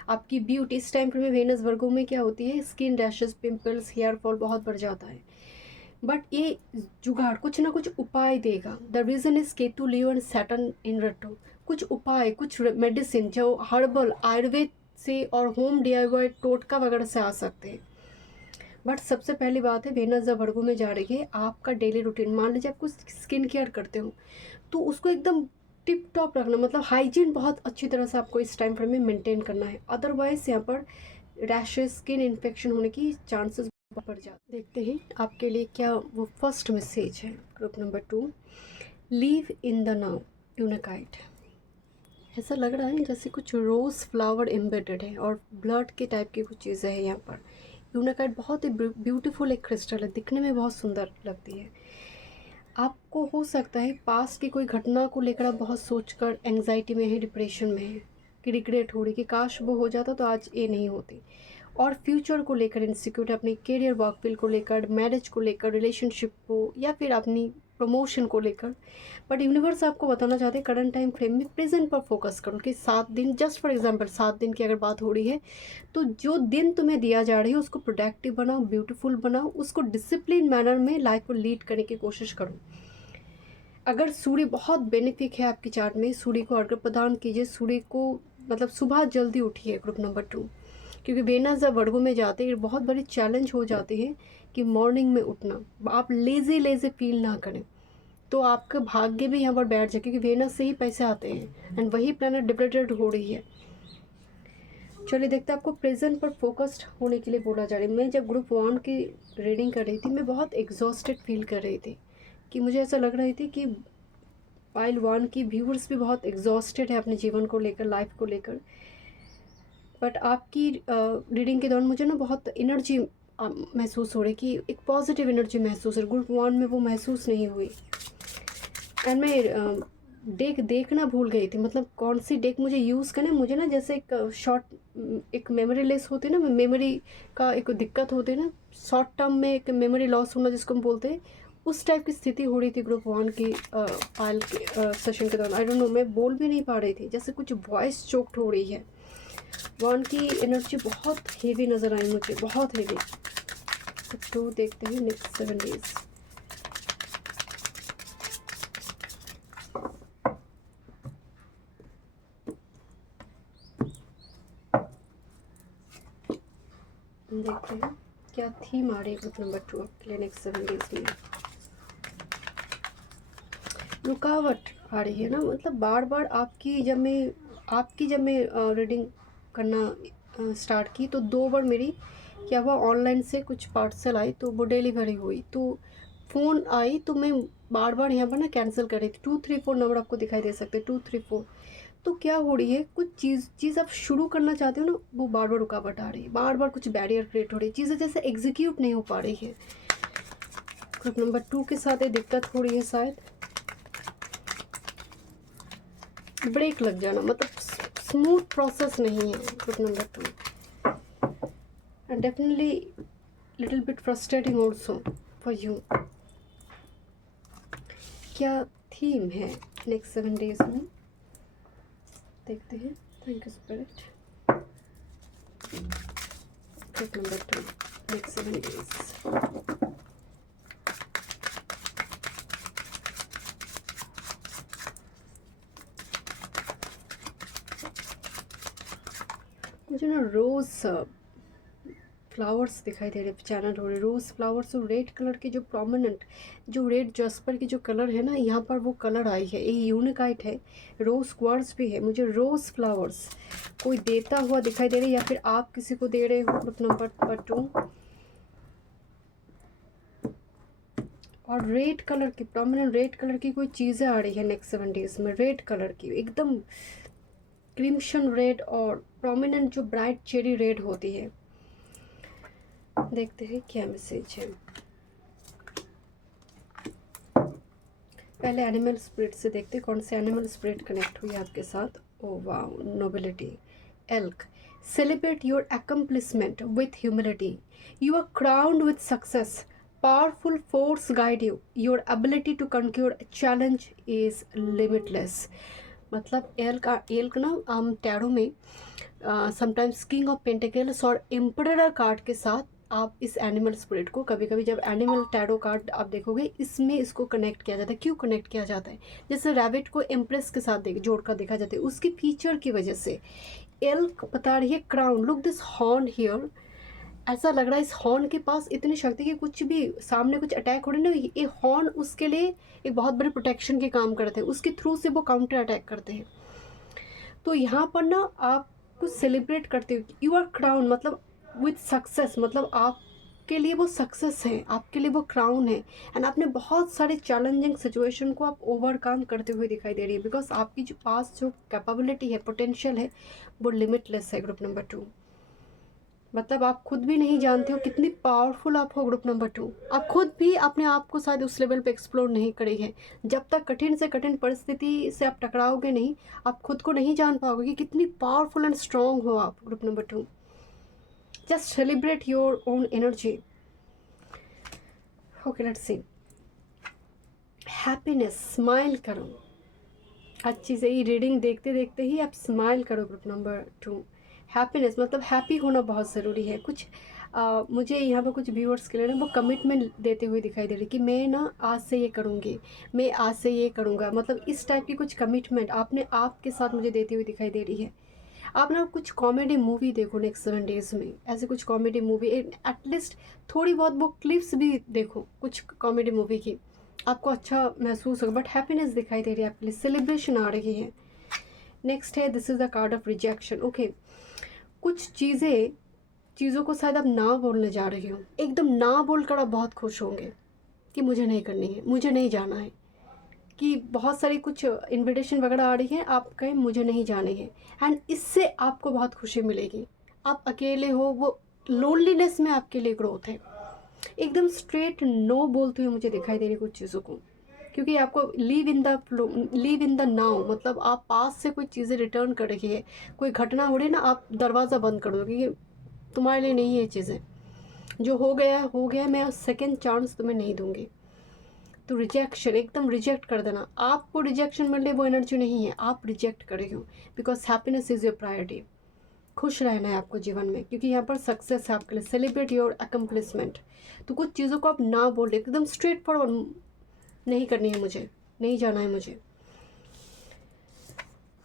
आपकी ब्यूटी इस टाइम पर वेनस वर्गो में क्या होती है, skin rashes, pimples, hair fall बहुत बढ़ जाता है, बट ये जुगाड़ कुछ ना कुछ उपाय देगा। The reason is Ketu, Leo and Saturn in retro. कुछ उपाय, कुछ मेडिसिन जो हर्बल, आयुर्वेद से और होम DIY टोटका वगैरह से आ सकते हैं। बट सबसे पहली बात है, वेनस जब वर्गो में जा रही है, आपका डेली रूटीन, मान लीजिए आप कुछ स्किन केयर करते हो तो उसको एकदम टिप टॉप रखना, मतलब हाइजीन बहुत अच्छी तरह से आपको इस टाइम फ्रेम में मेंटेन करना है, अदरवाइज यहाँ पर रैशेस, स्किन इन्फेक्शन होने की चांसेस बढ़ जाते। देखते हैं आपके लिए क्या वो फर्स्ट मैसेज है। Group number 2, live in the now, यूनिकाइट। ऐसा लग रहा है जैसे कुछ रोज़ फ्लावर एम्बेडेड है और ब्लड के टाइप की कुछ चीज़ें हैं यहाँ पर। यूनिकाइट बहुत ही ब्यूटीफुल एक क्रिस्टल है, दिखने में बहुत सुंदर लगती है। आपको हो सकता है पास्ट की कोई घटना को लेकर आप बहुत सोचकर एंग्जाइटी में है, डिप्रेशन में है, कि रिग्रेट हो रही कि काश वो हो जाता तो आज ये नहीं होती, और फ्यूचर को लेकर इनसिक्योर, अपने करियर, वर्क फील्ड को लेकर, मैरिज को लेकर, रिलेशनशिप को, या फिर अपनी प्रमोशन को लेकर। बट यूनिवर्स आपको बताना चाहते हैं करंट टाइम फ्रेम में प्रेजेंट पर फोकस करो, कि 7 दिन, जस्ट फॉर एग्जांपल 7 दिन की अगर बात हो रही है, तो जो दिन तुम्हें दिया जा रही है उसको प्रोडक्टिव बनाओ, ब्यूटीफुल बनाओ, उसको डिसिप्लिन मैनर में लाइफ को लीड करने की कोशिश करो। अगर सूर्य बहुत बेनिफिक है आपकी चार्ट में, सूर्य को अर्घ्य प्रदान कीजिए, सूर्य को मतलब सुबह जल्दी उठिए। ग्रुप नंबर 2, क्योंकि वेनस जब वर्गो में जाते हैं बहुत बड़ी चैलेंज हो जाती है कि मॉर्निंग में उठना, आप लेज़ी फील ना करें, तो आपका भाग्य भी यहाँ पर बैठ जाए, क्योंकि वेनस से ही पैसे आते हैं, एंड वही प्लैनेट डिप्रेटेड हो रही है। चलिए देखते हैं, आपको प्रेजेंट पर फोकस्ड होने के लिए बोला जा रहा है। मैं जब ग्रुप 1 की रीडिंग कर रही थी, मैं बहुत एग्जॉस्टेड फील कर रही थी, कि मुझे ऐसा लग रही थी कि पाइल 1 की व्यूअर्स भी बहुत एग्जॉस्टेड है अपने जीवन को लेकर, लाइफ को लेकर। बट आपकी रीडिंग के दौरान मुझे ना बहुत एनर्जी महसूस हो रही, कि एक पॉजिटिव एनर्जी महसूस है। ग्रुप 1 में वो महसूस नहीं हुई, एंड मैं देखना भूल गई थी, मतलब कौन सी डेक मुझे यूज़ करना है। मुझे ना जैसे एक मेमोरी लेस होती है ना, मेमोरी का एक दिक्कत होती है ना, शॉर्ट टर्म में एक मेमोरी लॉस होना जिसको हम बोलते हैं, उस टाइप की स्थिति हो रही थी ग्रुप 1 की पायल के सेशन के दौरान। आई डोंट नो, मैं बोल भी नहीं पा रही थी, जैसे कुछ वॉइस चोक्ड हो रही है। 1 की एनर्जी बहुत हेवी नज़र आई मुझे, बहुत हेवी। तो 2 देखते हैं नेक्स्ट 7 डेज। देखते हैं क्या थीम आ रही है ग्रुप नंबर 2 आपके लिए नेक्स्ट 7 डेज में। रुकावट आ रही है ना, मतलब बार बार आपकी जब मैं रीडिंग करना स्टार्ट की तो 2 बार मेरी क्या हुआ, ऑनलाइन से कुछ पार्सल आई तो वो डिलीवरी हुई, तो फ़ोन आई तो मैं बार बार यहाँ पर ना कैंसिल कर रही थी। 234 नंबर आपको दिखाई दे सकते हैं, 234। तो क्या हो रही है, कुछ चीज़ आप शुरू करना चाहते हो ना, वो बार बार रुकावट आ रही है, बार बार कुछ बैरियर क्रिएट हो रही है, चीज़ें जैसे एग्जीक्यूट नहीं हो पा रही है। ग्रुप नंबर 2 के साथ ये दिक्कत हो रही है, शायद ब्रेक लग जाना, मतलब स्मूथ प्रोसेस नहीं है group number 2, and definitely little bit frustrating also for you. क्या थीम है नेक्स्ट 7 डेज में, देखते हैं। Thank you spirit. Group number 2 next 7 days. मुझे ना रोज़ फ्लावर्स दिखाई दे रहे, चैनल हो रहे रोज़ फ्लावर्स, और रेड कलर के जो प्रोमिनेंट, जो रेड जस्पर की जो कलर है ना, यहाँ पर वो कलर आई है। ये यूनिकाइट है, रोज़ क्वार्ट्ज भी है। मुझे रोज़ फ्लावर्स कोई देता हुआ दिखाई दे रहा है, या फिर आप किसी को दे रहे हो ग्रुप नंबर 2। और रेड कलर की, प्रोमिनेंट रेड कलर की कोई चीज़ें आ रही है नेक्स्ट 7 डेज में, रेड कलर की एकदम क्रिम्शन रेड, और प्रोमिनेंट जो ब्राइट चेरी रेड होती है। देखते हैं क्या मैसेज है। पहले एनिमल स्पिरिट से देखते हैं, कौन से एनिमल स्पिरिट कनेक्ट हुई आपके साथ। Oh wow, nobility, elk. Celebrate your accomplishment with humility, you are crowned with success, powerful force guide you, your ability to conquer challenge is limitless. मतलब एल्क ना हम टैरो में समटाइम्स किंग ऑफ पेंटिकल्स और emperor card के साथ आप इस animal spirit को, कभी कभी जब एनिमल टैरो कार्ड आप देखोगे, इसमें इसको कनेक्ट किया जाता है। क्यों कनेक्ट किया जाता है, जैसे रैबिट को एम्प्रेस के साथ जोड़कर देखा जाता है, उसकी फीचर की वजह से। एल्क बता रही है crown, look this horn here, ऐसा लग रहा है इस हॉर्न के पास इतनी शक्ति कि कुछ भी सामने कुछ अटैक हो रहा है ना, ये हॉर्न उसके लिए एक बहुत बड़े प्रोटेक्शन के काम करते हैं, उसके थ्रू से वो काउंटर अटैक करते हैं। तो यहाँ पर ना आपको सेलिब्रेट करते हो, यू आर क्राउन, मतलब विथ सक्सेस, मतलब आपके लिए वो सक्सेस है, आपके लिए वो क्राउन है, एंड आपने बहुत सारे चैलेंजिंग सिचुएशन को आप ओवरकम करते हुए दिखाई दे रही है, बिकॉज आपकी जो पास जो कैपेबिलिटी है, पोटेंशियल है, वो लिमिटलेस है ग्रुप नंबर 2। मतलब आप खुद भी नहीं जानते हो कितनी पावरफुल आप हो ग्रुप नंबर 2। आप खुद भी अपने आप को शायद उस लेवल पे एक्सप्लोर नहीं करी है। जब तक कठिन से कठिन परिस्थिति से आप टकराओगे नहीं, आप खुद को नहीं जान पाओगे कि कितनी पावरफुल एंड स्ट्रॉन्ग हो आप group number 2। Just celebrate your own energy. Okay, let's see. Happiness, smile करो। अच्छी से ही रीडिंग देखते देखते ही आप स्माइल करो ग्रुप नंबर 2। हैप्पीनेस मतलब हैप्पी होना बहुत ज़रूरी है। कुछ मुझे यहाँ पर कुछ व्यूअर्स के लिए ना वो कमिटमेंट देते हुए दिखाई दे रही कि मैं ना आज से ये करूँगी, मैं आज से ये करूँगा, मतलब इस टाइप की कुछ कमिटमेंट आपने आपके साथ मुझे देती हुई दिखाई दे रही है। आप ना कुछ कॉमेडी मूवी देखो नेक्स्ट 7 डेज़ में, ऐसे कुछ कॉमेडी मूवी, एटलीस्ट थोड़ी बहुत वो क्लिप्स भी देखो कुछ कॉमेडी मूवी की, आपको अच्छा महसूस होगा। बट हैप्पीनेस दिखाई दे रही है आपके लिए, सेलिब्रेशन आ रही है। नेक्स्ट है, this is the card of rejection. Okay, कुछ चीज़ों को शायद आप ना बोलने जा रही हो, एकदम ना बोलकर आप बहुत खुश होंगे कि मुझे नहीं करनी है, मुझे नहीं जाना है, कि बहुत सारी कुछ इनविटेशन वगैरह आ रही है, आप कहें मुझे नहीं जाने हैं, एंड इससे आपको बहुत खुशी मिलेगी। आप अकेले हो, वो लोनलीनेस में आपके लिए ग्रोथ है। एकदम स्ट्रेट नो बोलते हुए मुझे दिखाई दे रही कुछ चीज़ों को। क्योंकि आपको leave in the flow, leave in the now, मतलब आप पास से कोई चीज़ें रिटर्न कर रही है, कोई घटना हो रही है ना, आप दरवाज़ा बंद कर दो, क्योंकि तुम्हारे लिए नहीं है ये चीज़ें। जो हो गया है हो गया है, मैं सेकेंड चांस तुम्हें नहीं दूंगी। तो रिजेक्शन, एकदम रिजेक्ट कर देना। आपको रिजेक्शन मिले वो एनर्जी नहीं है, आप रिजेक्ट कर रही हो, because happiness is your priority. खुश रहना है आपको जीवन में, क्योंकि यहाँ पर सक्सेस है आपके लिए। Celebrate your accomplishment. तो कुछ चीज़ों को आप ना बोले, एकदम स्ट्रेट फॉरवर्ड, नहीं करनी है मुझे, नहीं जाना है मुझे।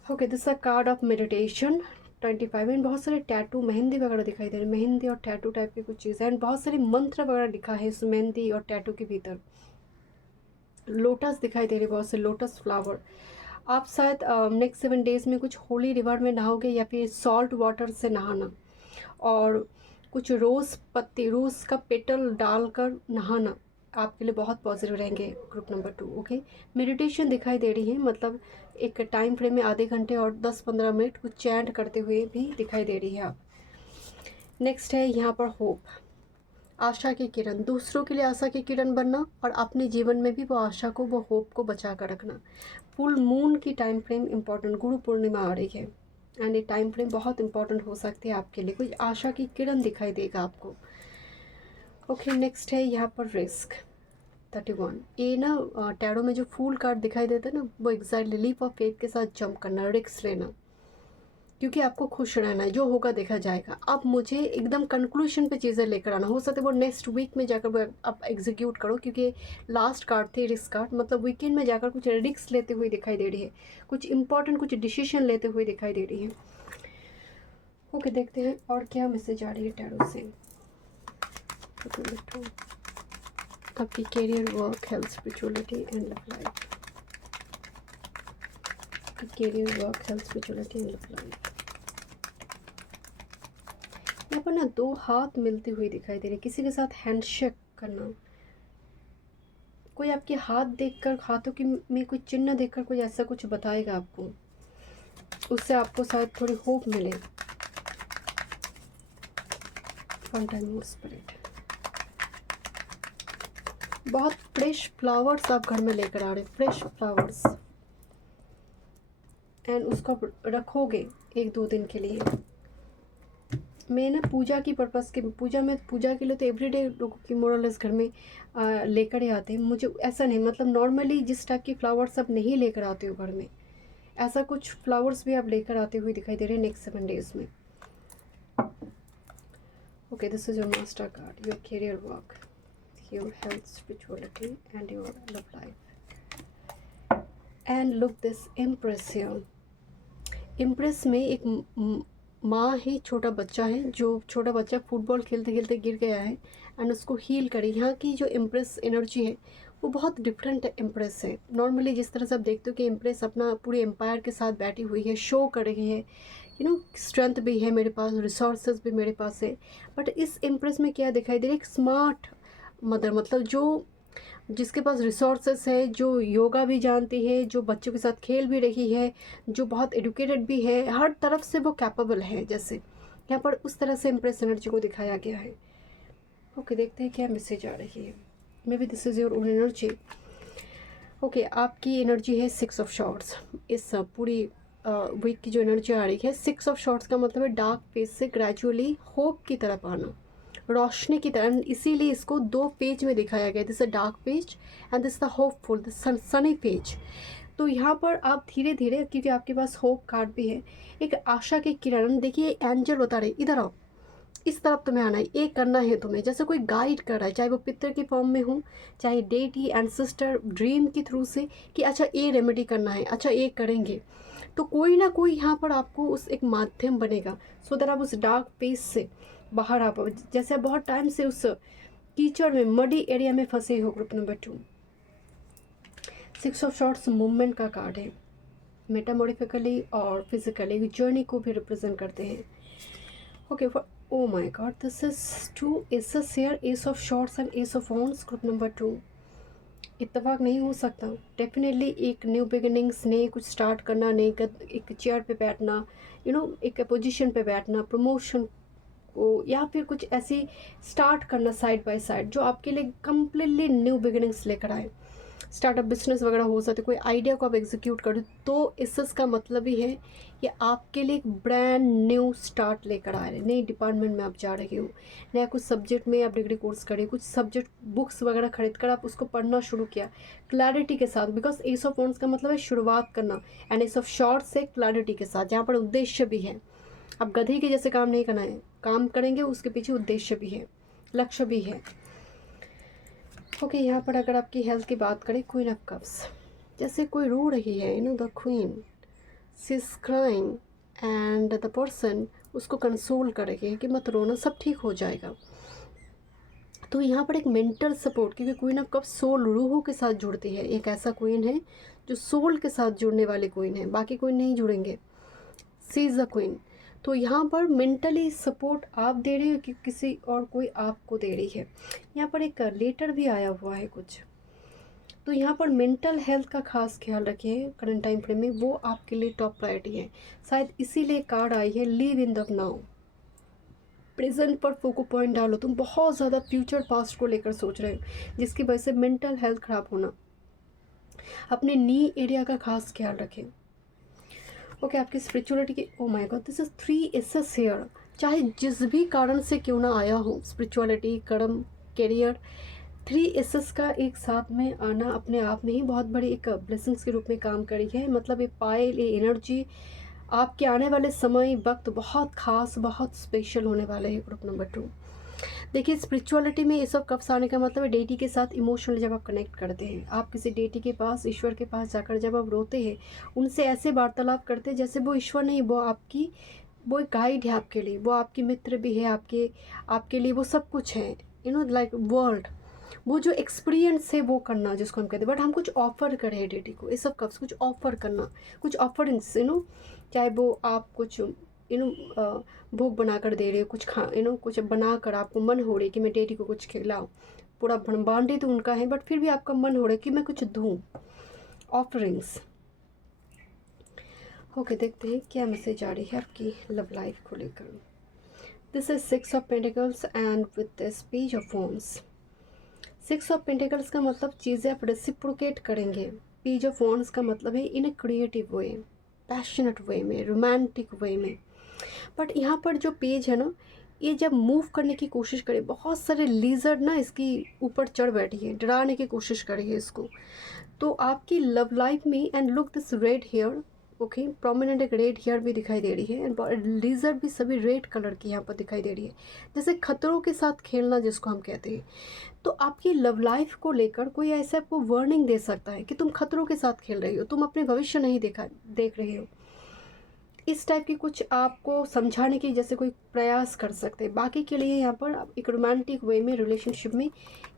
Okay, this a card of meditation 25 में बहुत सारे टैटू, मेहंदी वगैरह दिखाई दे रहे हैं, मेहंदी और टैटू टाइप की कुछ चीज़ें, एंड बहुत सारे मंत्र वगैरह लिखा है इस मेहंदी और टैटू के भीतर। लोटस दिखाई दे रही है, बहुत से लोटस फ्लावर। आप शायद नेक्स्ट 7 डेज़ में कुछ होली रिवर में नहाओगे, या फिर सॉल्ट वाटर से नहाना, और कुछ रोज़ पत्ती, रोज़ का पेटल डालकर नहाना आपके लिए बहुत पॉजिटिव रहेंगे। Group number 2। ओके, मेडिटेशन दिखाई दे रही है, मतलब एक टाइम फ्रेम में आधे घंटे और 10-15 मिनट कुछ चैंट करते हुए भी दिखाई दे रही है आप। नेक्स्ट है यहाँ पर होप, आशा की किरण, दूसरों के लिए आशा की किरण बनना, और अपने जीवन में भी वो आशा को, वो होप को बचा कर रखना। फुल मून की time frame important, Guru Purnima आ रही है, एंड ये टाइम फ्रेम बहुत इंपॉर्टेंट हो सकती है आपके लिए। कुछ आशा की किरण दिखाई देगा आपको। ओके, नेक्स्ट है यहाँ पर रिस्क 31। ये ना टैरो में जो फूल कार्ड दिखाई देता है ना, वो एग्जैक्टली लीप ऑफ फेथ के साथ जंप करना, रिस्क लेना, क्योंकि आपको खुश रहना है, जो होगा देखा जाएगा। अब मुझे एकदम कंक्लूजन पे चीज़ें लेकर आना, हो सकता है वो नेक्स्ट वीक में जाकर वो आप एग्जीक्यूट करो, क्योंकि लास्ट कार्ड थे रिस्क कार्ड, मतलब वीकेंड में जाकर कुछ रिस्क लेते हुए दिखाई दे रही है, कुछ इंपॉर्टेंट कुछ डिसीजन लेते हुए दिखाई दे रही है। ओके, देखते हैं और क्या मैसेज आ रही है टैरो से। आपकी career, work, health, spirituality and love life. Career, work, health, spirituality and love life. यहाँ पर ना 2 हाथ मिलते हुए दिखाई दे रहे, किसी के साथ हैंडशेक करना, कोई आपके हाथ देखकर, हाथों की में कोई चिन्ह देखकर कोई ऐसा कुछ बताएगा आपको, उससे आपको शायद थोड़ी होप मिले। वन टाइम मोर स्पिरिट, बहुत फ्रेश फ्लावर्स आप घर में लेकर आ रहे, फ्रेश फ्लावर्स, एंड उसको आप रखोगे 1-2 दिन के लिए। मैं ना पूजा की पर्पज़ के, पूजा के लिए तो एवरीडे लोगों की मोरलेस घर में लेकर ही आते हैं। मुझे ऐसा नहीं, मतलब नॉर्मली जिस टाइप की फ्लावर्स आप नहीं लेकर आते हो घर में, ऐसा कुछ फ्लावर्स भी आप लेकर आते हुए दिखाई दे रहे हैं नेक्स्ट 7 डेज़ में। Okay, this is your master card, your career, work, your health, spirituality and your love life. And look this empress here. Impress में एक माँ है, छोटा बच्चा है, जो छोटा बच्चा फुटबॉल खेलते खेलते गिर गया है, एंड उसको हील करे। यहाँ की जो इम्प्रेस एनर्जी है वो बहुत डिफरेंट इम्प्रेस है। नॉर्मली जिस तरह से आप देखते हो कि इम्प्रेस अपना पूरे एम्पायर के साथ बैठी हुई है, शो कर रही है, स्ट्रेंथ भी है मेरे पास, रिसोर्सेज भी मेरे पास है, बट इस इम्प्रेस में क्या दिखाई दे रहा है, एक स्मार्ट मदर, मतलब जो जिसके पास रिसोर्सेस है, जो योगा भी जानती है, जो बच्चों के साथ खेल भी रही है, जो बहुत एडुकेटेड भी है, हर तरफ से वो कैपेबल है, जैसे यहाँ पर उस तरह से इम्प्रेस एनर्जी को दिखाया गया है। ओके, देखते हैं क्या मैसेज आ रही है। May be this is your own energy. Okay, आपकी एनर्जी है 6 ऑफ शॉर्ट्स। इस पूरी वीक की जो एनर्जी आ रही है, 6 ऑफ शॉर्ट्स का मतलब है डार्क फेज से ग्रेजुअली होप की तरफ आना, रोशनी की तरह। इसीलिए इसको 2 पेज में दिखाया गया, this a dark page and this the hopeful, this Sunny page. तो यहाँ पर आप धीरे धीरे, क्योंकि आपके पास होप कार्ड भी है, एक आशा की किरण, देखिए एंजल बता रहे इधर आओ, इस तरफ तुम्हें आना है, ये करना है तुम्हें, जैसे कोई गाइड कर रहा है, चाहे वो पितर की फॉर्म में हो, चाहे डेटी एंसेस्टर ड्रीम के थ्रू से, कि अच्छा ये रेमेडी करना है, अच्छा ये करेंगे। तो कोई ना कोई यहाँ पर आपको उस एक माध्यम बनेगा, सो दैट आप उस डार्क पेज से बाहर आ पाओ। जैसे आप बहुत टाइम से उस कीचड़ में, मडी एरिया में फंसे हो। Group number 2, 6 of shorts movement का कार्ड है, मेटामॉर्फिकली और फिजिकली जर्नी को भी रिप्रेजेंट करते हैं। Okay, oh my god, this is 2 aces here, ace of swords and ace of wands. Group number 2, इत्तेफाक नहीं हो सकता, डेफिनेटली एक न्यू बिगिनिंग्स, नए कुछ स्टार्ट करना, नए एक चेयर पे बैठना, एक पोजीशन पे बैठना, प्रमोशन को, या फिर कुछ ऐसी स्टार्ट करना साइड बाय साइड, जो आपके लिए कम्प्लीटली न्यू बिगिनिंग्स लेकर आए। स्टार्टअप बिजनेस वगैरह हो सकते, कोई आइडिया को आप एग्जीक्यूट करो, तो इसका मतलब ही है कि आपके लिए एक ब्रांड न्यू स्टार्ट लेकर आ रहे हैं, नई डिपार्टमेंट में आप जा रहे हो, नया कुछ सब्जेक्ट में आप डिग्री कोर्स करें, कुछ सब्जेक्ट बुक्स वगैरह खरीद कर आप उसको पढ़ना शुरू किया क्लैरिटी के साथ, बिकॉज एस ऑफ वॉन्ड्स का मतलब है शुरुआत करना, एंड एस ऑफ शॉर्ट्स से क्लैरिटी के साथ, जहाँ पर उद्देश्य भी है। आप गधे के जैसे काम नहीं करना है, काम करेंगे उसके पीछे उद्देश्य भी है, लक्ष्य भी है। ओके, यहाँ पर अगर आपकी हेल्थ की बात करें, क्वीन ऑफ कप्स, जैसे कोई रो रही है, the queen she is crying and the person उसको कंसोल कर रही है कि मत रोना, सब ठीक हो जाएगा। तो यहाँ पर एक मेंटल सपोर्ट, क्योंकि क्वीन ऑफ कप्स सोल, रूहों के साथ जुड़ती है, एक ऐसा क्वीन है जो सोल के साथ जुड़ने वाली क्वीन है, बाकी क्वीन नहीं जुड़ेंगे, शी इज़ अ क्वीन। तो यहाँ पर मेंटली सपोर्ट आप दे रहे हो कि किसी और कोई आपको दे रही है। यहाँ पर एक लेटर भी आया हुआ है कुछ, तो यहाँ पर मेंटल हेल्थ का खास ख्याल रखिए करंट टाइम फ्रेम में, वो आपके लिए टॉप प्रायोरिटी है। शायद इसीलिए कार्ड आई है live in the now, present पर फोको पॉइंट डालो। तुम बहुत ज़्यादा फ्यूचर पास्ट को लेकर सोच रहे हो, जिसकी वजह से मेंटल हेल्थ ख़राब होना। अपने नी एरिया का खास ख्याल रखें। ओके, आपकी स्पिरिचुअलिटी की, oh my god, this is 3 aces here. चाहे जिस भी कारण से क्यों ना आया हो, स्पिरिचुअलिटी, कर्म, करियर, 3 एसेस का एक साथ में आना अपने आप में ही बहुत बड़ी एक ब्लेसिंग्स के रूप में काम करी है। मतलब ये पायल, ये एनर्जी आपके आने वाले समय वक्त बहुत खास, बहुत स्पेशल होने वाले हैं। ग्रुप नंबर 2, देखिए स्पिरिचुअलिटी में ये सब कब्स आने का मतलब है डेटी के साथ इमोशनली जब आप कनेक्ट करते हैं, आप किसी डेटी के पास, ईश्वर के पास जाकर जब आप रोते हैं, उनसे ऐसे वार्तालाप करते हैं जैसे वो ईश्वर नहीं, वो एक गाइड है आपके लिए, वो आपकी मित्र भी है, आपके लिए वो सब कुछ है, लाइक वर्ल्ड। वो जो एक्सपीरियंस है वो करना, जिसको हम कहते हैं, बट हम कुछ ऑफर करें डेटी को, ये सब कब्स कुछ ऑफर करना, कुछ ऑफरिंग्स, चाहे वो आप कुछ भोग बना कर दे रहे हो, कुछ कुछ बना कर आपको मन हो रही है कि मैं डेटी को कुछ खिलाऊँ, पूरा बांडे तो उनका है, बट फिर भी आपका मन हो रहा है कि मैं कुछ दूँ, ऑफरिंग्स। ओके, देखते हैं क्या मैसेज आ रही है आपकी लव लाइफ को लेकर। This is 6 of pentacles and with this page of wands. 6 of pentacles का मतलब चीज़ें आप रेसिप्रोकेट करेंगे। पेज ऑफ वॉन्ड्स का मतलब है इन ए क्रिएटिव वे, पैशनेट वे में, रोमांटिक वे में। बट यहाँ पर जो पेज है ना, ये जब मूव करने की कोशिश करे, बहुत सारे लीजर्ड ना इसकी ऊपर चढ़ बैठी है, डराने की कोशिश करी है इसको। तो आपकी लव लाइफ में, and look this red hair, okay, prominent एक रेड हेयर भी दिखाई दे रही है, एंड लीजर्ड भी सभी रेड कलर की यहाँ पर दिखाई दे रही है, जैसे खतरों के साथ खेलना जिसको हम कहते हैं। तो आपकी लव लाइफ को लेकर कोई ऐसे आपको वार्निंग दे सकता है कि तुम खतरों के साथ खेल रही हो, तुम अपने भविष्य नहीं देख रहे हो। इस टाइप की कुछ आपको समझाने की जैसे कोई प्रयास कर सकते हैं। बाकी के लिए यहाँ पर आप एक रोमांटिक वे में, रिलेशनशिप में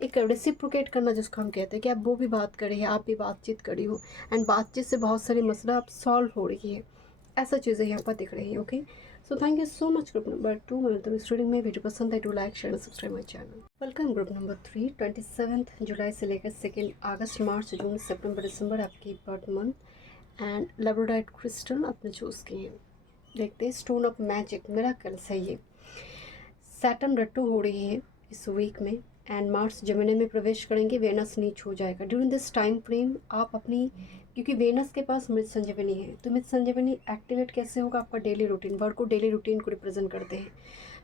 एक रेसिप्रोकेट करना जिसको हम कहते हैं, कि आप वो भी बात कर रही है, आप भी बातचीत करी हो, एंड बातचीत से बहुत सारी मसला आप सॉल्व हो रही है, ऐसा चीज़ें यहाँ पर दिख रही है। Okay, so thank you so much. Group number 2, मैं मिलता हूँ इस रीडिंग में। वीडियो पसंद है तो लाइक, शेयर और subscribe my channel. Welcome. Group number 3, 27 जुलाई से लेकर 2 अगस्त, मार्च, जून, सितंबर, दिसंबर आपकी बर्थ मंथ, एंड लेब्रोडाइट क्रिस्टल आपने चूज़ की है। देखते हैं, स्टोन ऑफ मैजिक, मिरेकल्स है ये। सैटर्न रट्टू हो रही है इस वीक में, एंड मार्स जमिनी में प्रवेश करेंगे, वेनस नीच हो जाएगा। ड्यूरिंग दिस टाइम फ्रेम आप अपनी, क्योंकि वेनस के पास मृत संजीवनी है, तो मृत संजीवनी एक्टिवेट कैसे होगा, आपका डेली रूटीन, वर्क को, डेली रूटीन को रिप्रेजेंट करते हैं।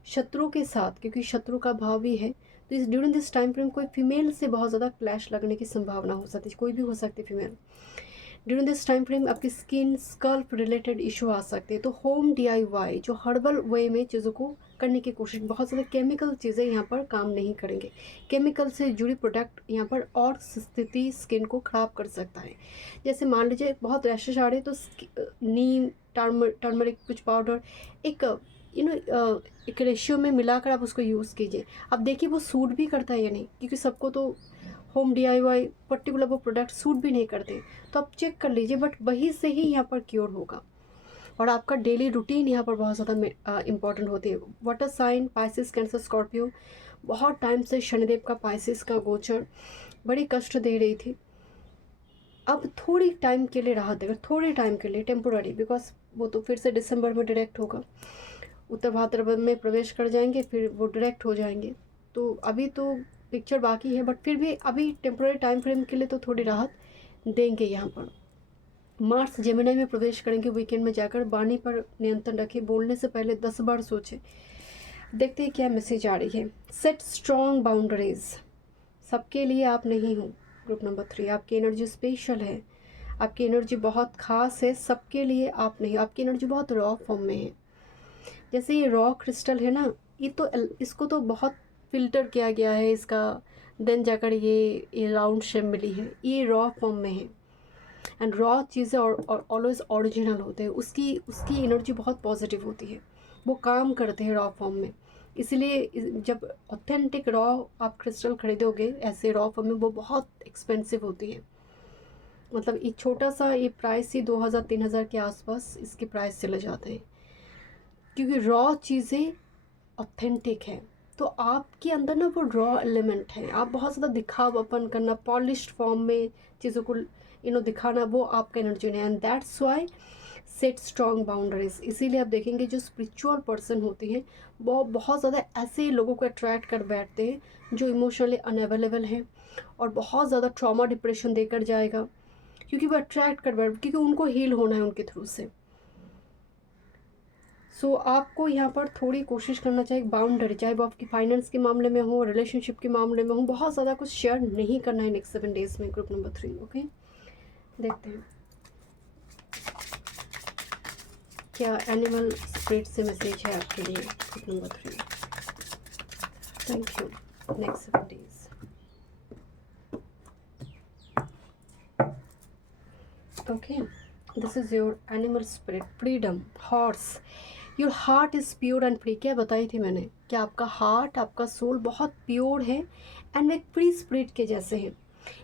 शत्रु के साथ, क्योंकि शत्रु का भाव भी है, तो इस ड्यूरिंग दिस टाइम फ्रेम कोई फीमेल से बहुत ज़्यादा क्लैश लगने की संभावना हो सकती है, कोई भी हो सकती है female. During this time frame आपकी स्किन, स्कल्प रिलेटेड इशू आ सकते हैं। तो होम DIY, जो हर्बल वे में चीज़ों को करने की कोशिश, बहुत ज़्यादा केमिकल चीज़ें यहाँ पर काम नहीं करेंगे। केमिकल से जुड़ी प्रोडक्ट यहाँ पर और स्थिति स्किन को ख़राब कर सकता है। जैसे मान लीजिए बहुत रैशेज आ रहे हैं, तो नीम, टर्मरिक कुछ पाउडर एक एक रेशियो में मिलाकर आप उसको यूज़ कीजिए। अब देखिए वो सूट भी करता है या नहीं, क्योंकि सबको तो होम DIY पर्टिकुलर वो प्रोडक्ट सूट भी नहीं करते, तो आप चेक कर लीजिए, बट वही से ही यहाँ पर क्योर होगा। और आपका डेली रूटीन यहाँ पर बहुत ज़्यादा इंपॉर्टेंट होती है। Water sign, Pisces, Cancer, Scorpio, बहुत टाइम से शनिदेव का पाइसिस का गोचर बड़ी कष्ट दे रही थी। अब थोड़ी टाइम के लिए राहत देगा, थोड़ी टाइम के लिए, टेम्पोररी, बिकॉज वो तो फिर से दिसंबर में डायरेक्ट होगा, उत्तर भाद्रपद में प्रवेश कर जाएंगे, फिर वो डायरेक्ट हो जाएंगे। तो अभी तो पिक्चर बाकी है, बट फिर भी अभी टेम्पोररी टाइम फ्रेम के लिए तो थोड़ी राहत देंगे। यहाँ पर मार्स जेमिनी में प्रवेश करेंगे वीकेंड में जाकर। वाणी पर नियंत्रण रखें, बोलने से पहले 10 बार सोचें। देखते हैं क्या मैसेज आ रही है। सेट स्ट्रॉन्ग बाउंड्रीज, सबके लिए आप नहीं हो। ग्रुप नंबर 3, आपकी एनर्जी स्पेशल है, आपकी एनर्जी बहुत खास है, सबके लिए आप नहीं। आपकी एनर्जी बहुत रॉ फॉर्म में है, जैसे ये रॉ क्रिस्टल है ना, ये तो इसको तो बहुत फिल्टर किया गया है इसका, देन जाकर ये राउंड शेप मिली है। ये रॉ फॉर्म में है एंड रॉ चीज़ें ऑलवेज ओरिजिनल होते हैं। उसकी एनर्जी बहुत पॉजिटिव होती है, वो काम करते हैं रॉ फॉर्म में। इसलिए जब ऑथेंटिक रॉ आप क्रिस्टल खरीदोगे ऐसे रॉ फॉर्म में, वो बहुत एक्सपेंसिव होती है। मतलब एक छोटा सा ये प्राइस ही 2000-3000 के आसपास इसके प्राइस चले जाते हैं, क्योंकि रॉ चीज़ें ऑथेंटिक है। तो आपके अंदर ना वो रॉ एलिमेंट है, आप बहुत ज़्यादा दिखावापन करना, पॉलिश्ड फॉर्म में चीज़ों को दिखाना, वो आपका एनर्जी नहीं है। And that's why set strong boundaries. इसीलिए आप देखेंगे जो स्पिरिचुअल पर्सन होते हैं वो बहुत ज़्यादा ऐसे लोगों को अट्रैक्ट कर बैठते हैं जो इमोशनली अनअवेलेबल हैं और बहुत ज़्यादा ट्रॉमा डिप्रेशन देकर जाएगा, क्योंकि वो अट्रैक्ट कर बैठ, क्योंकि उनको हील होना है उनके थ्रू से। सो आपको यहाँ पर थोड़ी कोशिश करना चाहिए बाउंड्री, चाहे वो आपकी फाइनेंस के मामले में हो, रिलेशनशिप के मामले में हो, बहुत ज़्यादा कुछ शेयर नहीं करना है नेक्स्ट 7 डेज़ में। ग्रुप नंबर 3, ओके, देखते हैं क्या एनिमल स्पिरिट से मैसेज है आपके लिए। Group number 3, thank you. Next 7 days, okay, this is your animal spirit, freedom, horse. Your heart is pure and free. क्या बताई थी मैंने कि आपका हार्ट, आपका सोल बहुत प्योर है एंड एक फ्री स्पिरिट के जैसे है।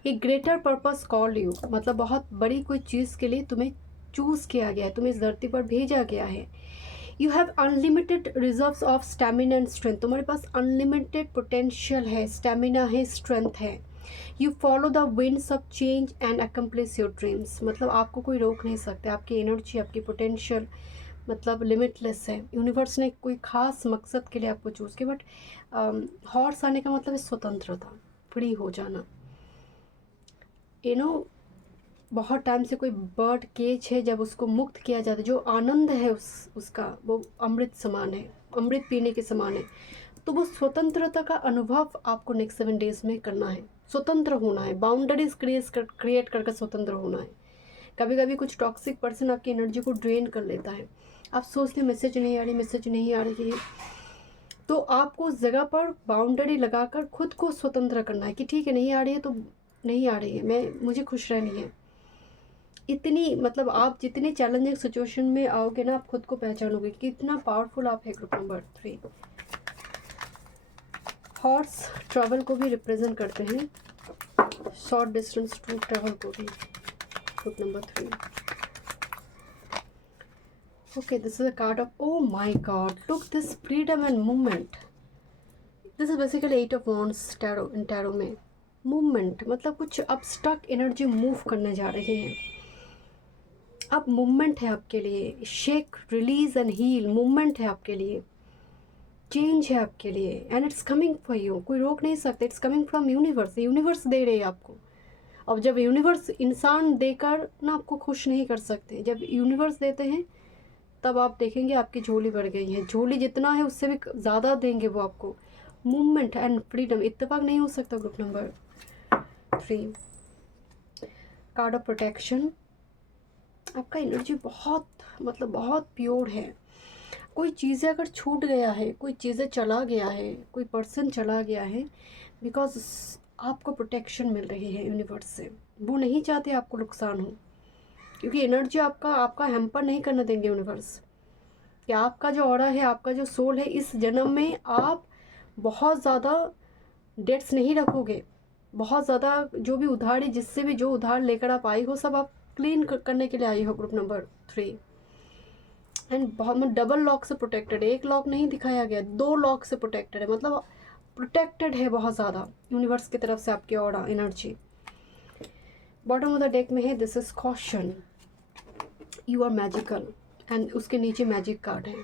एक ग्रेटर पर्पस कॉल यू, मतलब बहुत बड़ी कोई चीज़ के लिए तुम्हें चूज़ किया गया है, तुम्हें इस धरती पर भेजा गया है। You have unlimited reserves of stamina and strength. तुम्हारे पास अनलिमिटेड पोटेंशियल है, स्टेमिना है, स्ट्रेंथ है। You follow the winds of change and accomplish your dreams. मतलब आपको कोई रोक नहीं सकता। आपकी एनर्जी, आपकी पोटेंशियल मतलब लिमिटलेस है। यूनिवर्स ने कोई खास मकसद के लिए आपको चूज़ किया। बट हॉर्स आने का मतलब है स्वतंत्रता, फ्री हो जाना। बहुत टाइम से कोई बर्ड केज है, जब उसको मुक्त किया जाता है, जो आनंद है उसका, वो अमृत समान है, अमृत पीने के समान है। तो वो स्वतंत्रता का अनुभव आपको नेक्स्ट 7 डेज़ में करना है। स्वतंत्र होना है, बाउंड्रीज क्रिएट करके स्वतंत्र होना है। कभी कभी कुछ टॉक्सिक पर्सन आपकी एनर्जी को ड्रेन कर लेता है, आप सोचते मैसेज नहीं आ रही है, तो आपको उस जगह पर बाउंड्री लगाकर खुद को स्वतंत्र करना है कि ठीक है, नहीं आ रही है तो नहीं आ रही है, मुझे खुश रहनी है। इतनी मतलब आप जितनी चैलेंजिंग सिचुएशन में आओगे ना, आप खुद को पहचानोगे कि इतना पावरफुल आप है। ग्रुप नंबर 3, हॉर्स ट्रैवल को भी रिप्रेजेंट करते हैं, शॉर्ट डिस्टेंस टू ट्रैवल को भी। Group number 3, okay, this is a card of, oh my god, look this freedom and movement. This is basically 8 of wands tarot, in tarot में movement मतलब कुछ अब स्टक एनर्जी मूव करने जा रही है। अब मूवमेंट है आपके लिए, shake, release and heal. Movement है आपके लिए, चेंज है आपके लिए, and it's coming for you. कोई रोक नहीं सकता, it's coming from universe. Universe दे रहे हैं आपको। अब जब यूनिवर्स इंसान देकर ना आपको खुश नहीं कर सकते, जब यूनिवर्स देते हैं तब आप देखेंगे आपकी झोली बढ़ गई है। झोली जितना है उससे भी ज़्यादा देंगे वो आपको। मूवमेंट एंड फ्रीडम, इत्तेफाक नहीं हो सकता। Group number 3, card of protection. आपका एनर्जी बहुत मतलब बहुत प्योर है। कोई चीज़ें अगर छूट गया है, कोई चीज़ें चला गया है, कोई पर्सन चला गया है, बिकॉज आपको प्रोटेक्शन मिल रही है यूनिवर्स से। वो नहीं चाहते आपको नुकसान हो, क्योंकि एनर्जी आपका हैम्पर नहीं करने देंगे यूनिवर्स। कि आपका जो ऑरा है, आपका जो सोल है, इस जन्म में आप बहुत ज़्यादा डेट्स नहीं रखोगे। बहुत ज़्यादा जो भी उधारी, जिससे भी जो उधार लेकर आप आई हो, सब आप क्लीन करने के लिए आई हो। ग्रुप नंबर 3, एंड बहुत डबल लॉक से प्रोटेक्टेड है। एक लॉक नहीं दिखाया गया, 2 लॉक से प्रोटेक्टेड है। मतलब प्रोटेक्टेड है बहुत ज़्यादा यूनिवर्स की तरफ से आपकी aura energy. Bottom of the deck में है this is caution, you are magical, and उसके नीचे मैजिक कार्ड है।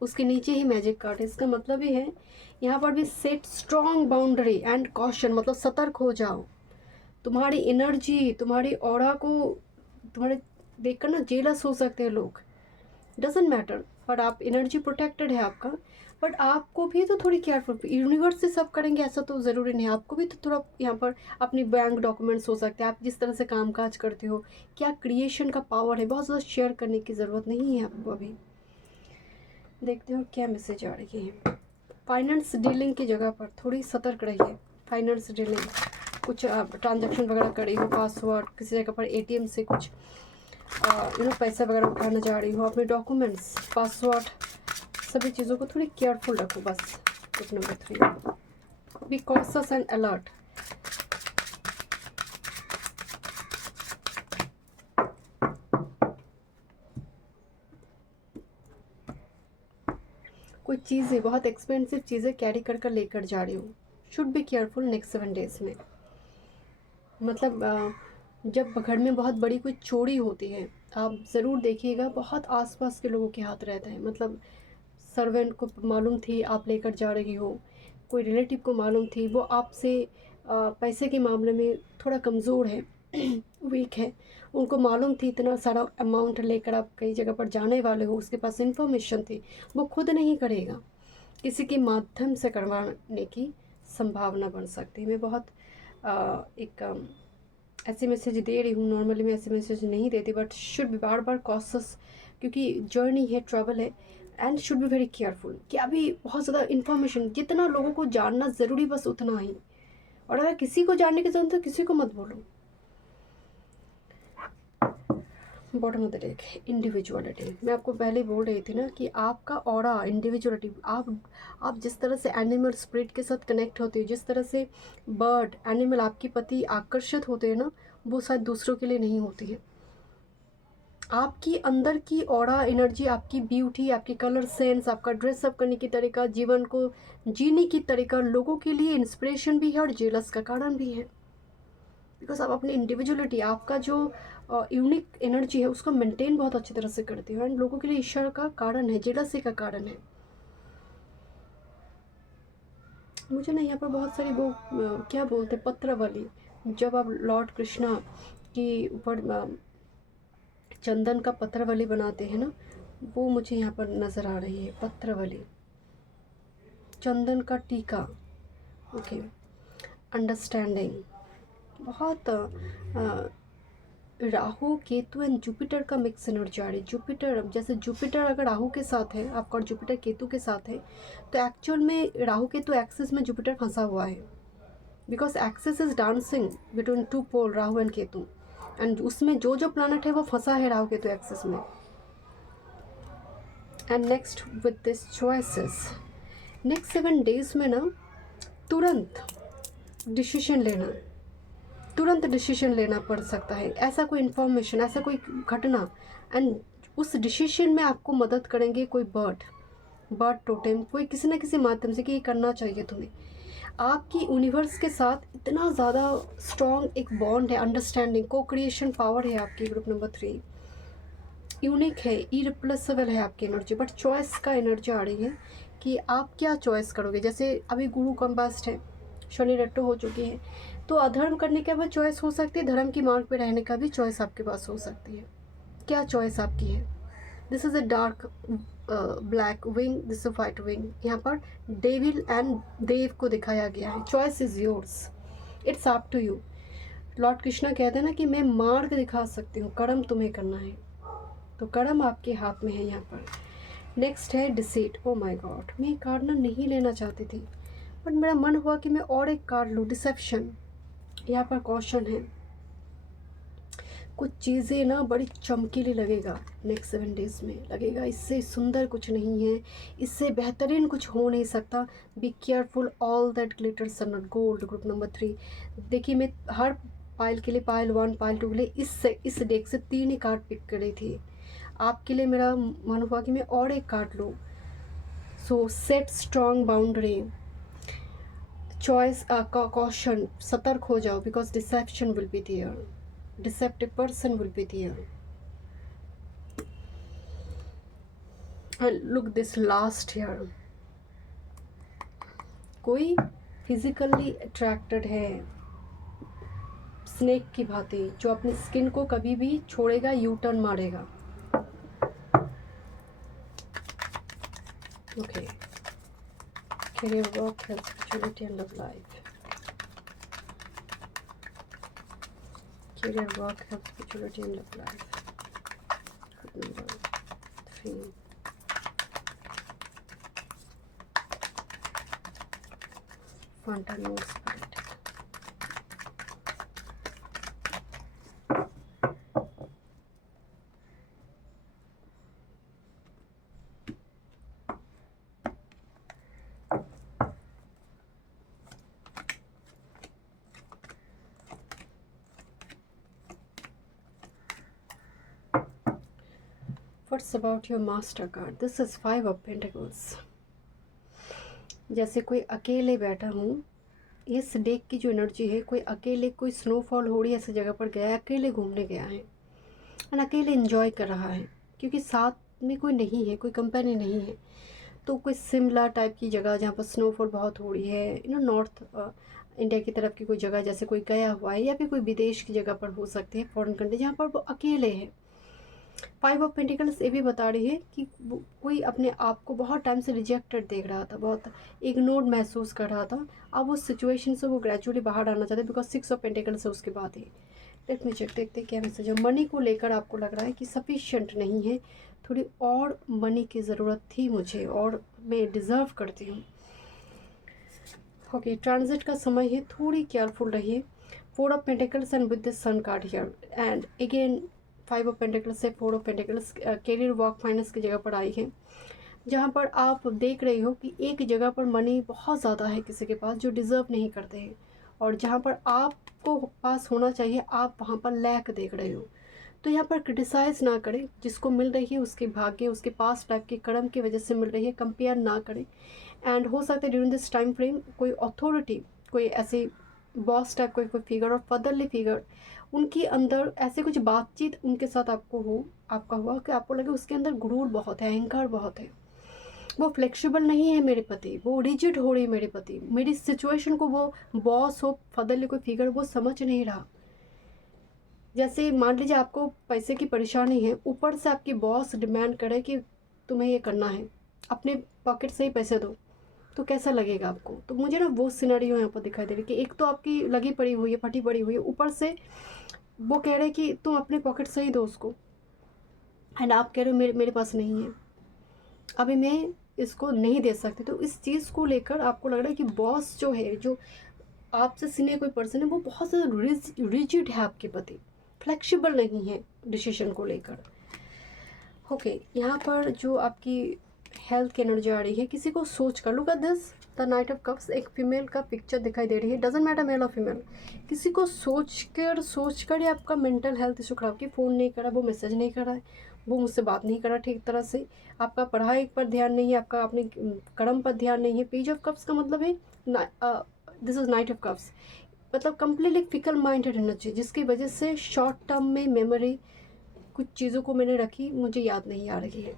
उसके नीचे ही मैजिक कार्ड है। इसका मतलब ये है यहाँ पर भी set strong boundary and caution, मतलब सतर्क हो जाओ। तुम्हारी एनर्जी, तुम्हारी ऑरा को तुम्हारे देखकर ना जेलस हो सकते हैं लोग, डजेंट मैटर, बट आप एनर्जी प्रोटेक्टेड है आपका। बट आपको भी तो थोड़ी केयरफुल, यूनिवर्स से सब करेंगे ऐसा तो ज़रूरी नहीं है, आपको भी तो थोड़ा यहाँ पर अपनी बैंक डॉक्यूमेंट्स हो सकते हैं, आप जिस तरह से काम काज करते हो, क्या क्रिएशन का पावर है, बहुत ज़्यादा शेयर करने की ज़रूरत नहीं है आपको अभी। देखते हो क्या मैसेज आ रही है। फाइनेंस डीलिंग की जगह पर थोड़ी सतर्क रहिए। फाइनेंस डीलिंग, कुछ ट्रांजैक्शन वगैरह करी हो, पासवर्ड किसी जगह पर एटीएम से कुछ पैसा वगैरह उठाना जा रही हो, अपने डॉक्यूमेंट्स, पासवर्ड, सभी चीज़ों को थोड़ी केयरफुल रखो बस। Tip number 3, be cautious and alert. कोई चीज़ें, बहुत एक्सपेंसिव चीज़ें कैरी कर लेकर जा रही हो, should be careful next 7 days में। मतलब जब घर में बहुत बड़ी कोई चोरी होती है, आप ज़रूर देखिएगा बहुत आसपास के लोगों के हाथ रहता है। मतलब सर्वेंट को मालूम थी आप लेकर जा रही हो, कोई रिलेटिव को मालूम थी वो आपसे पैसे के मामले में थोड़ा कमज़ोर है, वीक है, उनको मालूम थी इतना सारा अमाउंट लेकर आप कई जगह पर जाने वाले हो, उसके पास इंफॉर्मेशन थी, वो खुद नहीं करेगा, किसी के माध्यम से करवाने की संभावना बन सकती है। मैं बहुत एक ऐसे मैसेज दे रही हूँ, नॉर्मली मैं ऐसे मैसेज नहीं देती, बट शुड भी बार बार कॉशियस, क्योंकि जर्नी है, ट्रैवल है, and should be very careful कि अभी बहुत ज़्यादा इन्फॉर्मेशन, जितना लोगों को जानना ज़रूरी बस उतना ही, और अगर किसी को जानने की ज़रूरत है तो किसी को मत बोलो। Bottom of the deck, individuality. मैं आपको पहले बोल रही थी ना कि आपका ऑरा, इंडिविजुअलिटी, आप जिस तरह से एनिमल स्पिरिट के साथ कनेक्ट होते हो, जिस तरह से बर्ड एनिमल आपके प्रति आकर्षित होते हैं ना, वो शायद दूसरों के लिए नहीं होती है। आपकी अंदर की ऑरा एनर्जी, आपकी ब्यूटी, आपकी कलर सेंस, आपका ड्रेसअप करने की तरीका, जीवन को जीने की तरीका लोगों के लिए इंस्पिरेशन भी है और जेलस का कारण भी है। बिकॉज आप अपनी इंडिविजुअलिटी, आपका जो यूनिक एनर्जी है उसको मेंटेन बहुत अच्छी तरह से करते हो, एंड लोगों के लिए ईर्ष्या का कारण है, जेलसी का कारण है। मुझे ना यहाँ पर बहुत सारी वो क्या बोलते हैं, पत्रावली, जब आप लॉर्ड कृष्णा के ऊपर चंदन का पत्रावली बनाते हैं ना, वो मुझे यहाँ पर नज़र आ रही है, पत्रावली, चंदन का टीका। ओके, अंडरस्टैंडिंग, बहुत राहु केतु एंड जुपिटर का मिक्स एनर्जी आ रही है। जुपिटर, जैसे जुपिटर अगर राहु के साथ है आपका और जुपिटर केतु के साथ है, तो एक्चुअल में राहु केतु एक्सिस में जुपिटर फंसा हुआ है, because axis is dancing between two pole, Rahu and Ketu, and उसमें जो जो प्लैनेट है वो फंसा है राहु केतु एक्सिस में। And next with this choices, next 7 days में ना तुरंत डिसीजन लेना, तुरंत डिसीजन लेना पड़ सकता है। ऐसा कोई इन्फॉर्मेशन, ऐसा कोई घटना, एंड उस डिसीजन में आपको मदद करेंगे कोई बर्ड टोटेम, कोई किसी न किसी माध्यम से कि ये करना चाहिए तुम्हें। आपकी यूनिवर्स के साथ इतना ज़्यादा स्ट्रॉन्ग एक बॉन्ड है, अंडरस्टैंडिंग, को क्रिएशन पावर है आपकी। ग्रुप नंबर 3 यूनिक है, इरिप्लेसेबल है आपकी एनर्जी, बट चॉइस का एनर्जी आ रही है कि आप क्या चॉइस करोगे। जैसे अभी गुरु कंबास्ट है, शनि रेट्रो हो चुकी है, तो अधर्म करने का भी चॉइस हो सकती है, धर्म की मार्ग पे रहने का भी चॉइस आपके पास हो सकती है। क्या चॉइस आपकी है? This is a dark black wing, this is white wing. यहाँ पर डेविल एंड देव को दिखाया गया है। Choice is yours, it's up to you. Lord Krishna कहते हैं ना कि मैं मार्ग दिखा सकती हूँ, कर्म तुम्हें करना है, तो कर्म आपके हाथ में है। यहाँ पर नेक्स्ट है डिसीट। ओ माय गॉड, मैं ये कार्ड ना नहीं लेना चाहती थी, बट मेरा मन हुआ कि मैं और एक कार्ड लूँ, डिसेप्शन। यहाँ पर क्वेश्चन है, कुछ चीज़ें ना बड़ी चमकीली लगेगा नेक्स्ट 7 डेज में, लगेगा इससे सुंदर कुछ नहीं है, इससे बेहतरीन कुछ हो नहीं सकता। Be careful, all that glitters are not gold. Group number 3, देखिए मैं हर पाइल के लिए, पाइल 1 पाइल 2 के लिए इस डेक से 3 ही कार्ड पिक कर रही थी। आपके लिए मेरा मन हुआ कि मैं और एक कार्ड लूँ। So set strong boundary, choice, caution, सतर्क हो जाओ, because deception will be there, deceptive person will be there. And look this last year, कोई फिजिकली अट्रैक्टेड है स्नेक की भांति, जो अपनी स्किन को कभी भी छोड़ेगा, यू टर्न मारेगा। Okay, career, work, health, spirituality and love life. Career, work, health, spirituality and love life. Number 3. Fanta no spirit. What's about your master card? This is 5 of Pentacles. जैसे कोई अकेले बैठा हूँ, इस डेक की जो energy है, कोई अकेले, कोई स्नोफॉल हो रही है ऐसी जगह पर गया है, अकेले घूमने गया है और अकेले एंजॉय कर रहा है, क्योंकि साथ में कोई नहीं है, कोई कंपेनी नहीं है। तो कोई शिमला टाइप की जगह जहाँ पर स्नोफॉल बहुत हो रही है, नॉर्थ इंडिया की तरफ की कोई जगह, जैसे कोई गया हुआ है, या फिर कोई विदेश की जगह पर हो सकती है, फॉरेन कंट्री, जहाँ पर वो अकेले है। 5 ऑफ पेंटिकल्स ये भी बता रही है कि कोई अपने आप को बहुत टाइम से रिजेक्टेड देख रहा था, बहुत इग्नोर्ड महसूस कर रहा था। अब उस सिचुएशन से वो ग्रेजुअली बाहर आना चाहते हैं, बिकॉज 6 ऑफ पेंटिकल्स है उसके बाद ही। लेट मी चेक, देखते क्या मैसेज है। मनी को लेकर आपको लग रहा है कि सफिशिएंट नहीं है, थोड़ी और मनी की ज़रूरत थी मुझे, और मैं डिज़र्व करती हूँ। ओके, ट्रांजिट का समय है, थोड़ी केयरफुल रहिए। 4 of pentacles and with the sun card here, and again 5 of pentacles से 4 of pentacles career, work, finance की जगह पर आई है, जहाँ पर आप देख रहे हो कि एक जगह पर मनी बहुत ज़्यादा है किसी के पास जो डिज़र्व नहीं करते हैं, और जहाँ पर आपको पास होना चाहिए आप वहाँ पर लैक देख रहे हो। तो यहाँ पर क्रिटिसाइज़ ना करें, जिसको मिल रही है उसके भाग्य, उसके पास टाइप के कर्म की वजह से मिल रही है, कंपेयर ना करें। एंड हो सकता है ड्यूरिंग दिस टाइम फ्रेम कोई अथॉरिटी, कोई ऐसे बॉस टाइप कोई फिगर और फादरली फिगर, उनकी अंदर ऐसे कुछ बातचीत उनके साथ आपका हुआ कि आपको लगे उसके अंदर गुरूर बहुत है, अहंकार बहुत है, वो फ्लेक्सिबल नहीं है मेरे पति, वो रिजिड हो रही है मेरे पति, मेरी सिचुएशन को वो बॉस हो, फादरली कोई फिगर, वो समझ नहीं रहा। जैसे मान लीजिए आपको पैसे की परेशानी है, ऊपर से आपकी बॉस डिमांड करे कि तुम्हें ये करना है, अपने पॉकेट से ही पैसे दो, तो कैसा लगेगा आपको। तो मुझे ना वो सिनेरियो यहाँ पर दिखाई दे रही कि एक तो आपकी लगी पड़ी हुई है, फटी पड़ी हुई है, ऊपर से वो कह रहे हैं कि तुम अपने पॉकेट से ही दो उसको, एंड आप कह रहे हो मेरे पास नहीं है, अभी मैं इसको नहीं दे सकती। तो इस चीज़ को लेकर आपको लग रहा है कि बॉस जो है, जो आपसे सीनियर कोई पर्सन है, वो बहुत ज़्यादा रिजिड है आपके प्रति, फ्लेक्सिबल नहीं है डिसीजन को लेकर। ओके, यहाँ पर जो आपकी हेल्थ की एनर्जी आ रही है, किसी को सोच कर, look at this, the night of cups, एक फीमेल का पिक्चर दिखाई दे रही है, डजेंट मैटर मेल और फीमेल, किसी को सोच कर ही आपका मेंटल हेल्थ इशू खराब, की फ़ोन नहीं करा, वो मैसेज नहीं करा है, वो मुझसे बात नहीं करा ठीक तरह से, आपका पढ़ाई पर ध्यान नहीं है, आपका अपने कर्म पर ध्यान नहीं है। पेज ऑफ कप्स का मतलब है this is night of cups, मतलब कंप्लीटली फिकल माइंडेड रहना चाहिए, जिसकी वजह से शॉर्ट टर्म में मेमोरी, कुछ चीज़ों को मैंने रखी, मुझे याद नहीं आ रही है।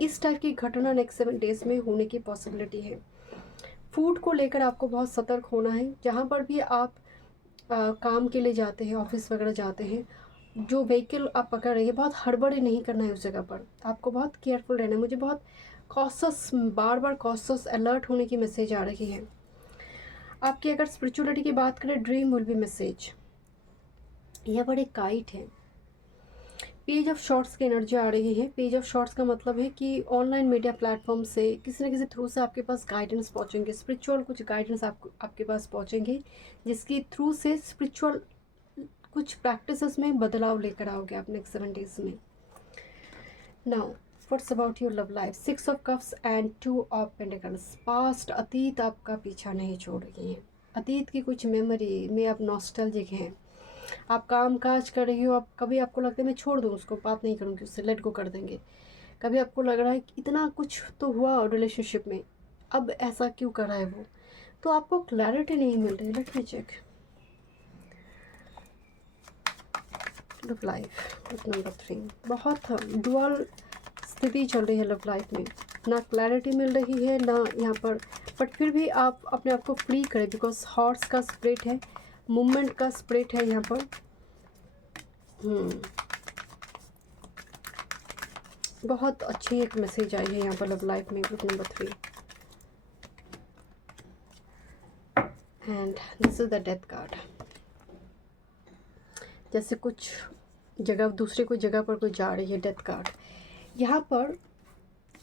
इस टाइप की घटना नेक्स्ट 7 डेज़ में होने की पॉसिबिलिटी है। फूड को लेकर आपको बहुत सतर्क होना है, जहाँ पर भी आप काम के लिए जाते हैं, ऑफिस वगैरह जाते हैं, जो व्हीकल आप पकड़ रहे हैं, बहुत हड़बड़ी नहीं करना है उस जगह पर, आपको बहुत केयरफुल रहना है। मुझे बहुत कॉशस, बार बार कॉशस अलर्ट होने की मैसेज आ रही है। आपकी अगर स्पिरिचुअलिटी की बात करें, ड्रीम विल बी मैसेज, यह बड़े काइट है। पेज ऑफ शॉर्ट्स की एनर्जी आ रही है। पेज ऑफ शॉर्ट्स का मतलब है कि ऑनलाइन मीडिया प्लेटफॉर्म से किसी न किसी थ्रू से आपके पास गाइडेंस पहुंचेंगे, स्पिरिचुअल कुछ गाइडेंस आपके पास पहुंचेंगे, जिसकी थ्रू से स्पिरिचुअल कुछ प्रैक्टिसेस में बदलाव लेकर आओगे आप नेक्स्ट 7 डेज में। Now what's about your love life, 6 of cups and 2 of pentacles. Past, अतीत आपका पीछा नहीं छोड़ रही है, अतीत की कुछ मेमोरी में आप नॉस्टैल्जिक हैं। आप काम काज कर रही हो, आप कभी आपको लगता है मैं छोड़ दूँ उसको, बात नहीं करूँगी उससे, लेट गो कर देंगे। कभी आपको लग रहा है कि इतना कुछ तो हुआ रिलेशनशिप में, अब ऐसा क्यों कर रहा है वो, तो आपको क्लैरिटी नहीं मिल रही। Let me check love life with number 3। बहुत डुअल स्थिति चल रही है लव लाइफ में, ना क्लैरिटी मिल रही है ना यहाँ पर, बट फिर भी आप अपने आप को फ्री करें, बिकॉज हॉर्स का स्प्रिट है, मूवमेंट का स्प्रिट है यहाँ पर। बहुत अच्छी एक मैसेज आई है यहाँ पर लव लाइफ में, group number 3। And this is the death card. जैसे कुछ जगह, दूसरे कोई जगह पर कोई जा रही है, डेथ कार्ड। यहाँ पर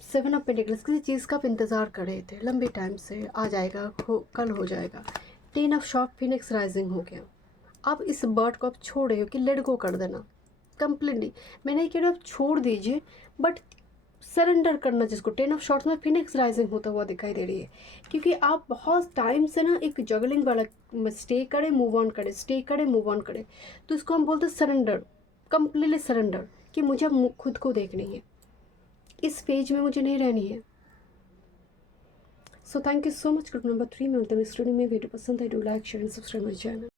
7 ऑफ पेंटिकल्स, किसी चीज़ का आप इंतज़ार कर रहे थे लंबे टाइम से, आ जाएगा, कल हो जाएगा। 10 ऑफ शॉप, फिनिक्स राइजिंग हो गया। आप इस बर्ड को आप छोड़ रहे हो कि लेट गो कर देना कंप्लीटली। मैं नहीं कह रही आप छोड़ दीजिए, बट सरेंडर करना जिसको। 10 ऑफ शॉर्ट्स में फिनिक्स राइजिंग होता हुआ दिखाई दे रही है, क्योंकि आप बहुत टाइम से ना एक जगलिंग वाला, स्टे करे मूव ऑन करे, स्टे करे मूव ऑन करे, तो इसको हम बोलते हैं सरेंडर, कंप्लीटली सरेंडर, कि मुझे अब खुद को देखनी है, इस पेज में मुझे नहीं रहनी है। सो thank you so much group number 3 में। वीडियो पसंद है, do like share and subscribe my channel.